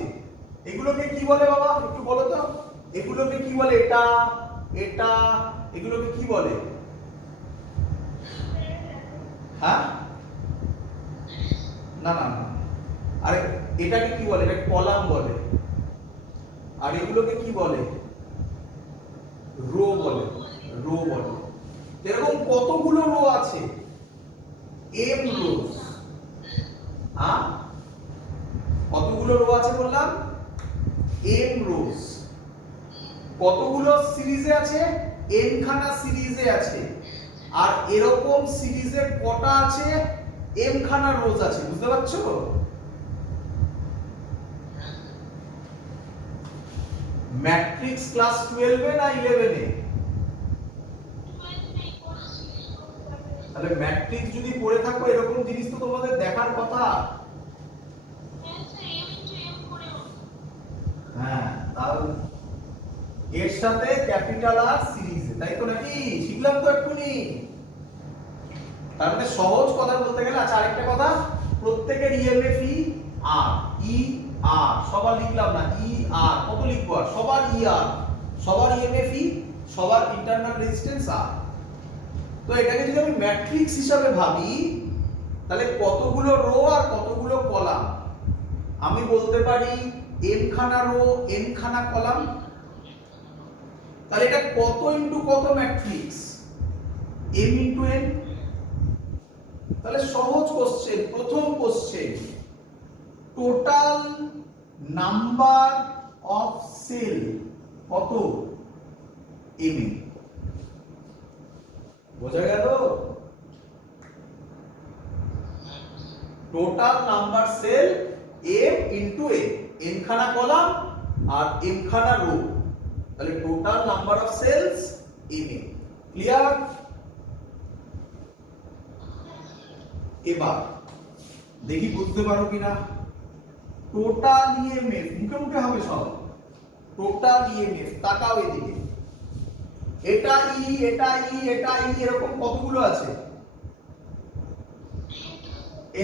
এগুলোকে কি বলে বাবা একটু বলো তো? এগুলোকে কি বলে? এটা এটা এগুলোকে কি বলে? হ্যাঁ না না না, আরে এটাকে কি বলে? এটা কলাম বলে। আর এগুলোকে কি বলে? রো বলে, রো বলে। এরকম কতগুলো রো আছে? m রোজ। হ্যাঁ কতগুলো রো আছে বললাম? m রোজ। কতগুলো সিরিজে আছে? n খানা সিরিজে আছে। আর এরকম সিরিজে কটা আছে? m খানা রোজ আছে। বুঝতে পারছো? ম্যাট্রিক্স ক্লাস 12 এ না 11 এ? তাহলে ম্যাট্রিক্স যদি পড়ে থাকো এরকম জিনিস তো তোমাদের দেখার কথা। হ্যাঁ তাহলে এর সাথে ক্যাপিটাল আর সিরিজে, তাই তো নাকি? শিখলাম তো এক্ষুনি। তার মানে সহজ কথা বলতে গেলে। আচ্ছা আরেকটা কথা, প্রত্যেকের ইএমএফ ই আর ই আর সবার লিখলাম না, ই আর কত লিখবো? আর সবার ই আর, সবার ইএমএফ ই, সবার ইন্টারনাল রেজিস্ট্যান্স আর। তো এটাকে যদি আমি ম্যাট্রিক্স হিসাবে ভাবি তাহলে কতগুলো রো আর কতগুলো কলাম? আমি বলতে পারি n খানা রো n খানা কলাম। তাহলে এটা কত ইনটু কত ম্যাট্রিক্স? m into n। তাহলে সহজ কোশ্চেন, প্রথম question, total number of cell কত? m। বোঝা গেল? Total number cell m into n, n খানা কলাম আর m খানা রো, তাহলে total number of cells m। Clear? এবার দেখি বুঝতে পারো কিনা, টোটাল ইএমএফ মুখে মুখে হবে সব, টোটাল ইএমএফ তাকাও এদিকে, এটা ই এটা ই এটা ই এরকম কতগুলো আছে,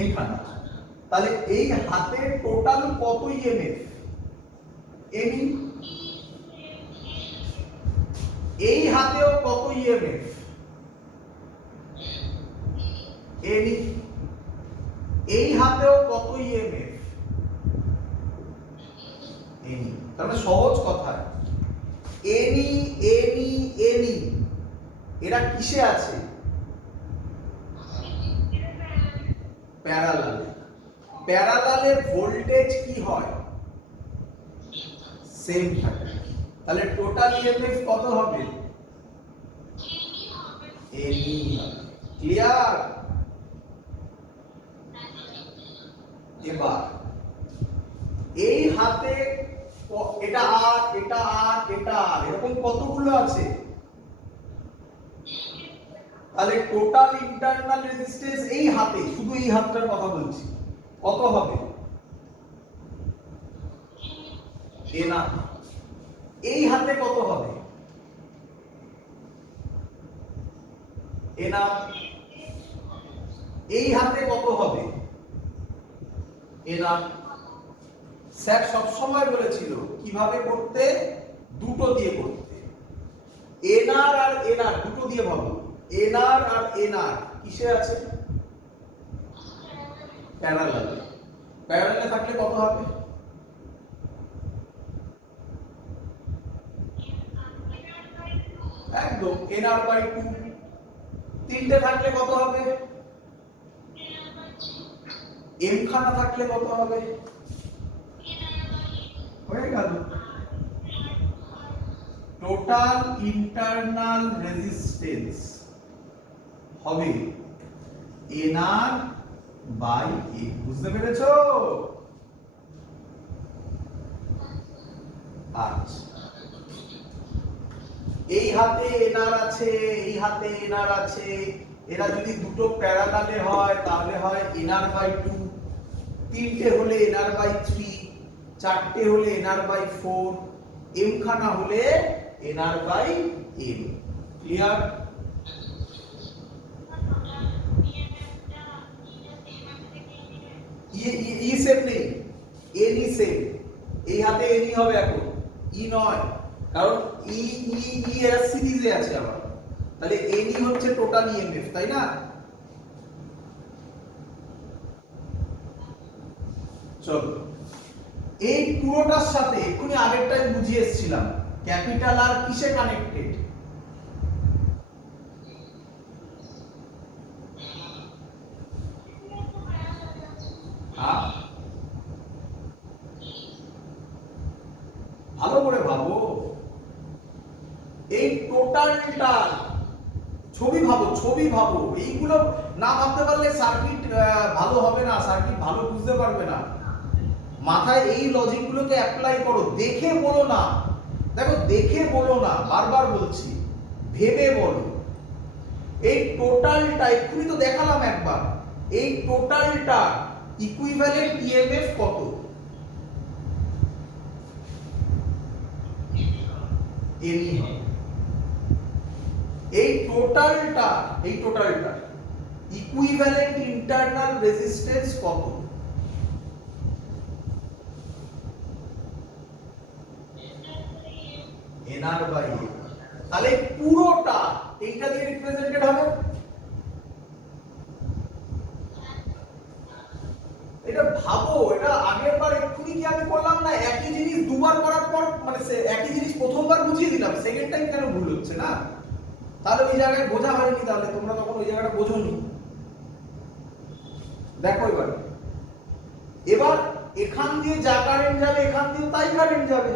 n খানা। তাহলে এই হাতে টোটাল কত ইএমএফ, এনি। এই হাতেও কত ইএমএফ, এনি। এই হাতেও কত ইএমএফ, এনি। তার মানে সহজ কথা, এনি এনি এনি এরা কিসে আছে, প্যারালাল। প্যারালালে ভোল্টেজ কি হয়, সেম থাকে। তাহলে টোটাল ইএমএফ কত হবে, এনি হবে। ক্লিয়ার? এবার এই হাতে এটা আর এটা আর এটা আর এরকম কতগুলো আছে, তাহলে টোটাল ইন্টারনাল রেজিস্ট্যান্স এই হাতে, শুধু এই হাতটার কথা বলছি, কত হবে, না এই হাতে কত হবে, না এই হাতে কত হবে, না। স্যার সবসময় বলেছিল কিভাবে করতে, দুটো দিয়ে করতে, এনআর আর এনআর দুটো দিয়ে ভাবো। এনআর আর এনআর কিসে আছে, প্যারালালে। প্যারালালে থাকলে কত হবে, একদম এনআর বাই 2। তিনটে থাকলে কত হবে, এম খানা থাকলে কত হবে, হয়ে গেল। টোটাল ইন্টারনাল রেজিস্ট্যান্স হবে এনআর বাই এ। বুঝতে পেরেছো? আচ্ছা, এই হাতে এনআর আছে, এই হাতে এনআর আছে, এরা যদি দুটো প্যারালালে হয় তাহলে হয় এনআর বাই 2, তিনটে হলে এনআর বাই 3, চারটে হলে এনআর বাই 4, এম খানা হলে NR by M. Clear? E same নেই, এনি সেম। এই হাতে এনি হবে এখন, ই নয়, কারণ ই ই ই এর সিরিজে আছে আবার। তাহলে এনি হচ্ছে টোটাল ইএমএফ, তাই না? চলো এই পুরোটার সাথে এক্ষুনি আগেরটাই বুঝিয়ে এসেছিলাম, ক্যাপিটাল আর কিসে কানেক্টেড, ভালো করে ভাবো। এই টোটালটা ছবি ভাবো, ছবি ভাবো। এইগুলো না ভাবতে পারলে সার্কিট ভালো হবে না, সার্কিট ভালো বুঝতে পারবে না। মাথায় এই লজিকগুলোকে অ্যাপ্লাই করো, দেখে বলো না। দেখো দেখে বলো না, বারবার বলছি, ভেবে বলো। এই টোটালটা এক্ষুনি তো দেখালাম একবার, এই টোটালটা ইকুইভ্যালেন্ট ইএমএফ কত, এনি হবে। এই টোটালটা ইকুইভ্যালেন্ট ইন্টারনাল রেজিস্ট্যান্স কত, এনআর বাই এ। তাহলে পুরোটা এইটা দিয়ে রিপ্রেজেন্টেড হবে। এটা ভাবো, এটা আগের বার এক্ষুনি কি আমি করলাম না, একই জিনিস দুবার করার পর মানে একই জিনিস প্রথমবার বুঝিয়ে দিলাম, সেকেন্ড টাইম কেন ভুল হচ্ছে না? তাহলে ওই জায়গায় বোঝা হয়নি, তাহলে তোমরা তখন ওই জায়গাটা বোঝোনি। দেখো এবার এখান দিয়ে যা কারেন্ট যাবে এখান দিয়ে তাই কারেন্ট যাবে।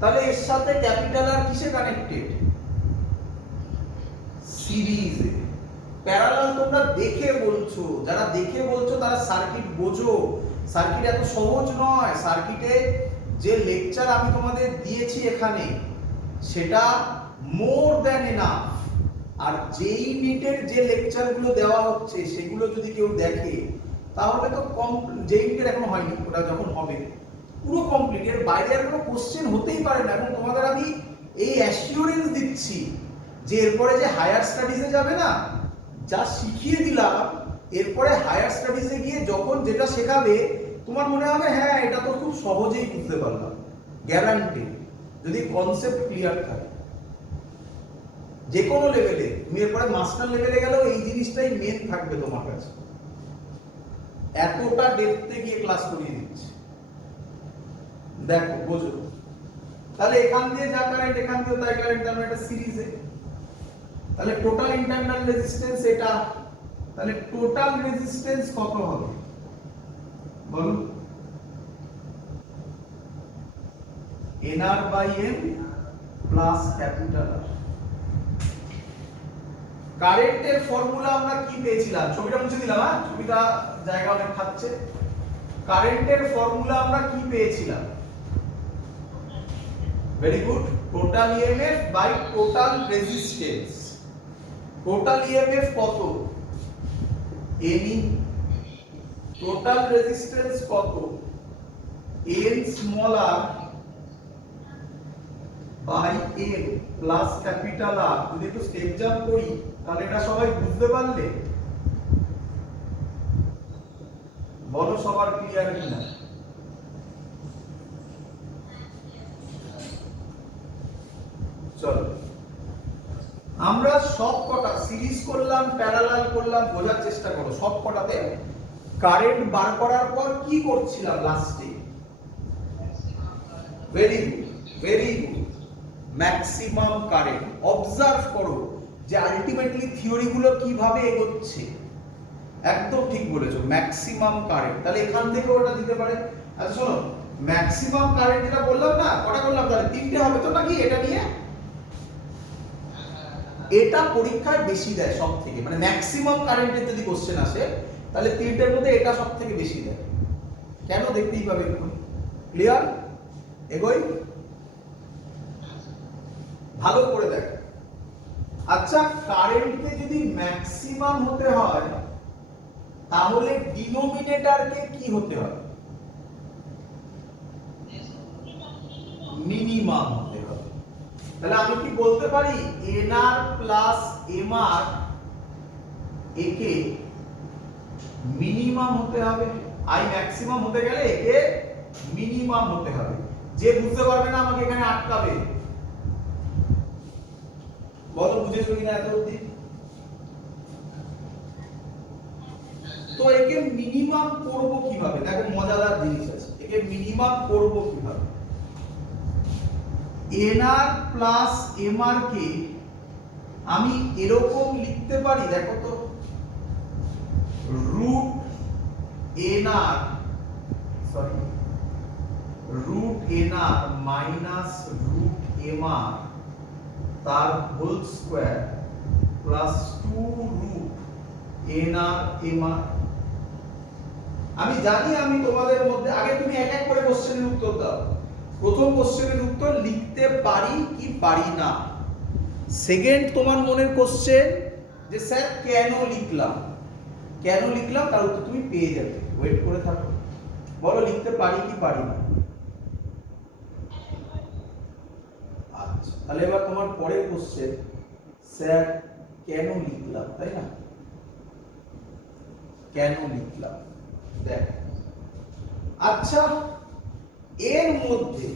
তাহলে এর সাথে ক্যাপিটাল আর কিসে কানেক্টেড, সিরিজে। প্যারালাল তোমরা দেখে বলছো, যারা দেখে বলছো তারা সার্কিট বোঝো। সার্কিট এত সহজ নয়। সার্কিটে যে লেকচার আমি তোমাদের দিয়েছি এখানে, সেটা মোর দ্যান এনাফ। আর যেই নিটের যে লেকচারগুলো দেওয়া হচ্ছে সেগুলো যদি কেউ দেখে তাহলে তো যেই নিটের এখন হয়নি, ওটা যখন হবে পুরো কমপ্লিট, এর বাইরে আর কোনো কোশ্চেন হতেই পারে না। এবং তোমাদের আমি এই অ্যাসিওরেন্স দিচ্ছি যে এরপরে যে হায়ার স্টাডিজে যাবে না, যা শিখিয়ে দিলাম এরপরে হায়ার স্টাডিজে গিয়ে যখন যেটা শেখাবে তোমার মনে হবে হ্যাঁ এটা তো খুব সহজেই বুঝতে পারলাম, গ্যারান্টি, যদি কনসেপ্ট ক্লিয়ার থাকে যে কোনো লেভেলে। তুমি এরপরে মাস্টার লেভেলে গেলেও এই জিনিসটাই মেন থাকবে তোমার কাছে, এতটা ডেপথে গিয়ে ক্লাস করিয়ে দিচ্ছে। দেখো বোঝো, তাহলে এখান দিয়ে যা কারেন্ট এখান দিয়ে তাই কারেন্ট, তার মানে এটা সিরিজে। তাহলে টোটাল ইন্টারনাল রেজিস্ট্যান্স এটা, তাহলে টোটাল রেজিস্ট্যান্স কত হবে বলো? nr by m plus capital R। কারেন্টের ফর্মুলা আমরা কি পেয়েছিলাম? ছবিটা মুছে দিলাম, হ্যাঁ ছবিটা জায়গা অনেক খাচ্ছে। কারেন্টের ফর্মুলা আমরা কি পেয়েছিলাম? Very good, total EMF by total resistance. Total EMF কত? এনি। টোটাল রেজিস্ট্যান্স কত? n small r by n plus capital R। যদি একটু স্টেপ জাম্প করি তাহলে এটা সবাই বুঝতে পারলে? বলো সবার ক্লিয়ার কিনা? চলো আমরা সব কটা সিরিজ করলাম, প্যারালাল করলাম, বোঝার চেষ্টা করো। সব কটাতে কারেন্ট বার করার পর কি করছিলাম লাস্টে? Very good, very good, maximum current. Observe করো যে আলটিমেটলি থিওরি গুলো কিভাবে এগোচ্ছে। একদম ঠিক বলেছো, ম্যাক্সিমাম কারেন্ট। তাহলে এখান থেকে ওটা দিতে পারে। আচ্ছা শোনো, ম্যাক্সিমাম কারেন্ট যেটা বললাম না, কটা করলাম? তাহলে তিনটে হবে তো নাকি এটা নিয়ে? এটা পরীক্ষায় বেশি দেয় সব থেকে, মানে ম্যাক্সিমাম কারেন্টের যদি কোশ্চেন আসে তাহলে তিনটের মধ্যে এটা সব থেকে বেশি দেয়। কেন দেখতেই পাবে এখন। ক্লিয়ার? এগোই, ভালো করে দেখ। আচ্ছা, কারেন্টকে যদি ম্যাক্সিমাম হতে হয় তাহলে ডিনোমিনেটরকে কি হতে হয়? মিনিমাম হতে হবে। তাহলে আমি কি বলতে পারি nr প্লাস mr একে মিনিমাম হতে হবে? আই ম্যাক্সিমাম হতে গেলে একে মিনিমাম হতে হবে। যে বুঝতে পারবে না আমাকে এখানে আটকাবে। বলো বুঝেছো কিনা এত অবধি? তো একে মিনিমাম করব কিভাবে? দেখো মজাদার জিনিস আছে, একে মিনিমাম করব কিভাবে? nr প্লাস mr কে আমি এরকম লিখতে পারি, দেখো তো, root nr minus root mr তার whole square plus 2 root nr mr। আমি জানি আমি তোমাদের মধ্যে, আগে তুমি এক এক করে কোশ্চেনের উত্তর দাও। প্রথম কোশ্চেনের উত্তর লিখতে পারি কি পারি না। সেকেন্ড তোমার মনের কোশ্চেন যে স্যার কেন লিখলাম, কেন লিখলাম তার উত্তর তুমি পেয়ে যাবে, ওয়েট করে থাকো। বলো লিখতে পারি কি পারি না। আচ্ছা, তাহলে এবার তোমার পরের কোশ্চেন, স্যার কেন লিখলাম, তাই না? কেন লিখলাম দেখ। আচ্ছা, এর মধ্যে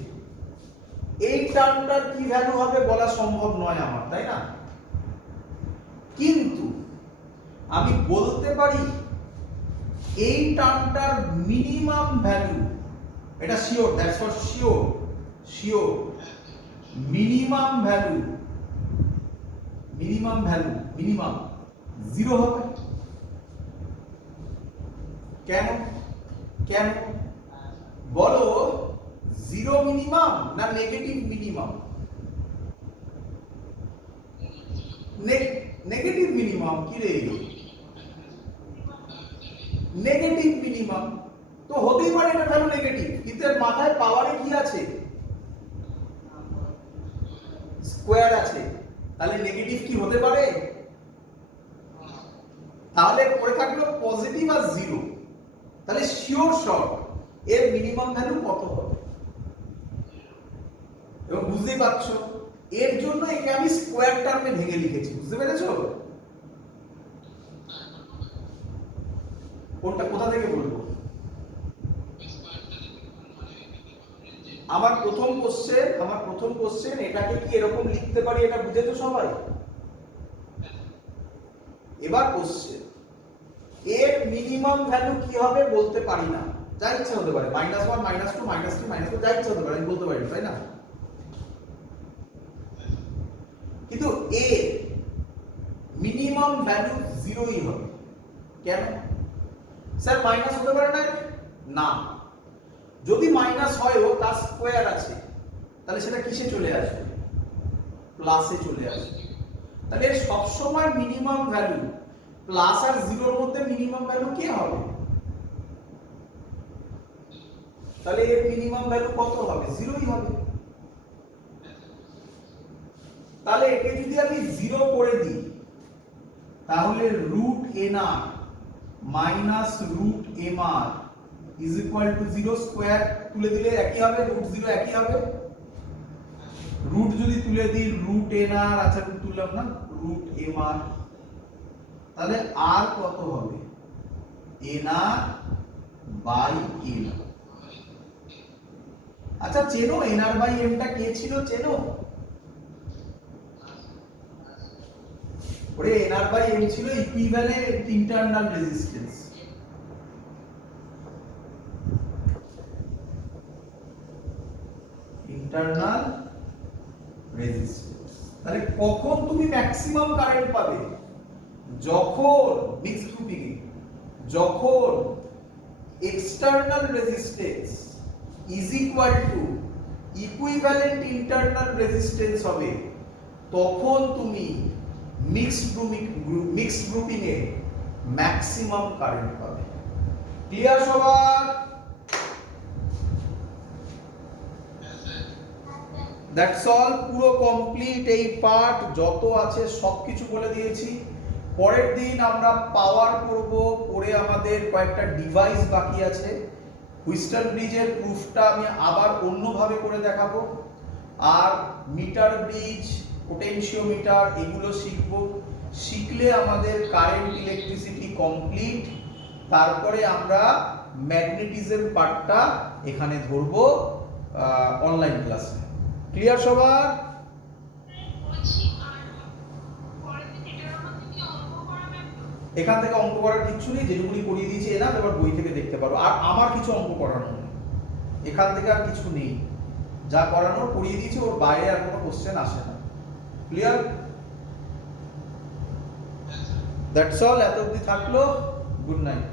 এই টার্মটার কি ভ্যালু হবে বলা সম্ভব নয় আমার, তাই না? কিন্তু আমি বলতে পারি এই টার্মটার মিনিমাম ভ্যালু, এটা sure, that's for sure, sure minimum value, minimum 0 হবে। কেন? কেন বলো? 0 মিনিমাম না নেগেটিভ মিনিমাম? Negative minimum. কি রে, নেগেটিভ মিনিমাম তো হতেই পারে এটা ভ্যালু নেগেটিভ, কিন্তু এর মাথায় পাওয়ারে কি আছে? স্কয়ার আছে, তাহলে নেগেটিভ নেগেটিভ কি হতে পারে? তাহলে পড়ে থাকলো পজিটিভ আর জিরো, তাহলে শিওর শর্ট এর মিনিমাম ভ্যালু কত হবে? এবং বুঝতেই পারছো এর জন্য একে আমি স্কোয়ার টার্মে ভেঙে লিখেছি, বুঝতে পেরেছো? কোনটা কোথা থেকে বলবো? আমার প্রথম কোশ্চেন এটাকে কি এরকম লিখতে পারি, এটা বুঝেছো সবাই? এবার কোশ্চেন এর মিনিমাম ভ্যালু কি হবে বলতে পারি না, যা ইচ্ছা হতে পারে, -1 -2 -3 -4 যা ইচ্ছা হতে পারে, আমি বলতে পারি, তাই না? কিন্তু এর মিনিমাম ভ্যালু জিরোই হবে। কেন স্যার? মাইনাস হতে পারে না? না, যদি মাইনাস হয়ও তার স্কোয়ার আছে, তাহলে সেটা কিসে চলে আসবে? প্লাসে চলে আসবে। তাহলে সব সময় মিনিমাম ভ্যালু প্লাস আর জিরোর মধ্যে মিনিমাম ভ্যালু কি হবে? তাহলে এর মিনিমাম ভ্যালু কত হবে? জিরোই হবে। তাহলে একে যদি আমি জিরো করে দিই তাহলে root N R minus root M R is equal to zero, square তুলে দিলে একই হবে, রুট জিরো একই হবে। রুট যদি তুলে দিই রুট এন আর, আচ্ছা রুট তুললাম না, রুট এম আর, তাহলে আর কত হবে? N R by M. আচ্ছা চেনো এন আর বাই এম টা কে ছিল? চেনো? ওরে এন আর বাই এম ছিল equivalent internal resistance. Internal resistance. তাহলে কখন তুমি ম্যাক্সিমাম কারেন্ট পাবে? যখন মিক্সড গ্রুপিং এ যখন external resistance is equal two equivalent internal resistance হবে, তখন তুমি মিক্সড গ্রুপিং এ ম্যাক্সিমাম কারেন্ট পাবে। ক্লিয়ার সবার? দ্যাটস অল, পুরো কমপ্লিট। এই পার্ট যত আছে সবকিছু বলে দিয়েছি। পরের দিন আমরা পাওয়ার করব, পরে আমাদের কয়েকটা ডিভাইস বাকি আছে। হুইস্টন ব্রিজের প্রুফটা আমি আবার অন্যভাবে করে দেখাবো, আর মিটার ব্রিজ, পোটেনশিওমিটার এগুলো শিখব। শিখলে আমাদের কারেন্ট ইলেকট্রিসিটি কমপ্লিট। তারপরে আমরা ম্যাগনেটিজম পার্টটা এখানে ধরবো অনলাইন ক্লাসে। ক্লিয়ার সবার? এখান থেকে অঙ্ক করার কিছু নেই, যেগুলি করিয়ে দিয়েছি এনাফ, এবার বই থেকে দেখতে পারো। আর আমার কিছু অঙ্ক করানো নেই, এখান থেকে আর কিছু নেই, যা করানোর করিয়ে দিয়েছি, ওর বাইরে আর কোনো কোশ্চেন আসে না। ক্লিয়ার? দ্যাটস অল, এত অবধি থাকলো। Good night.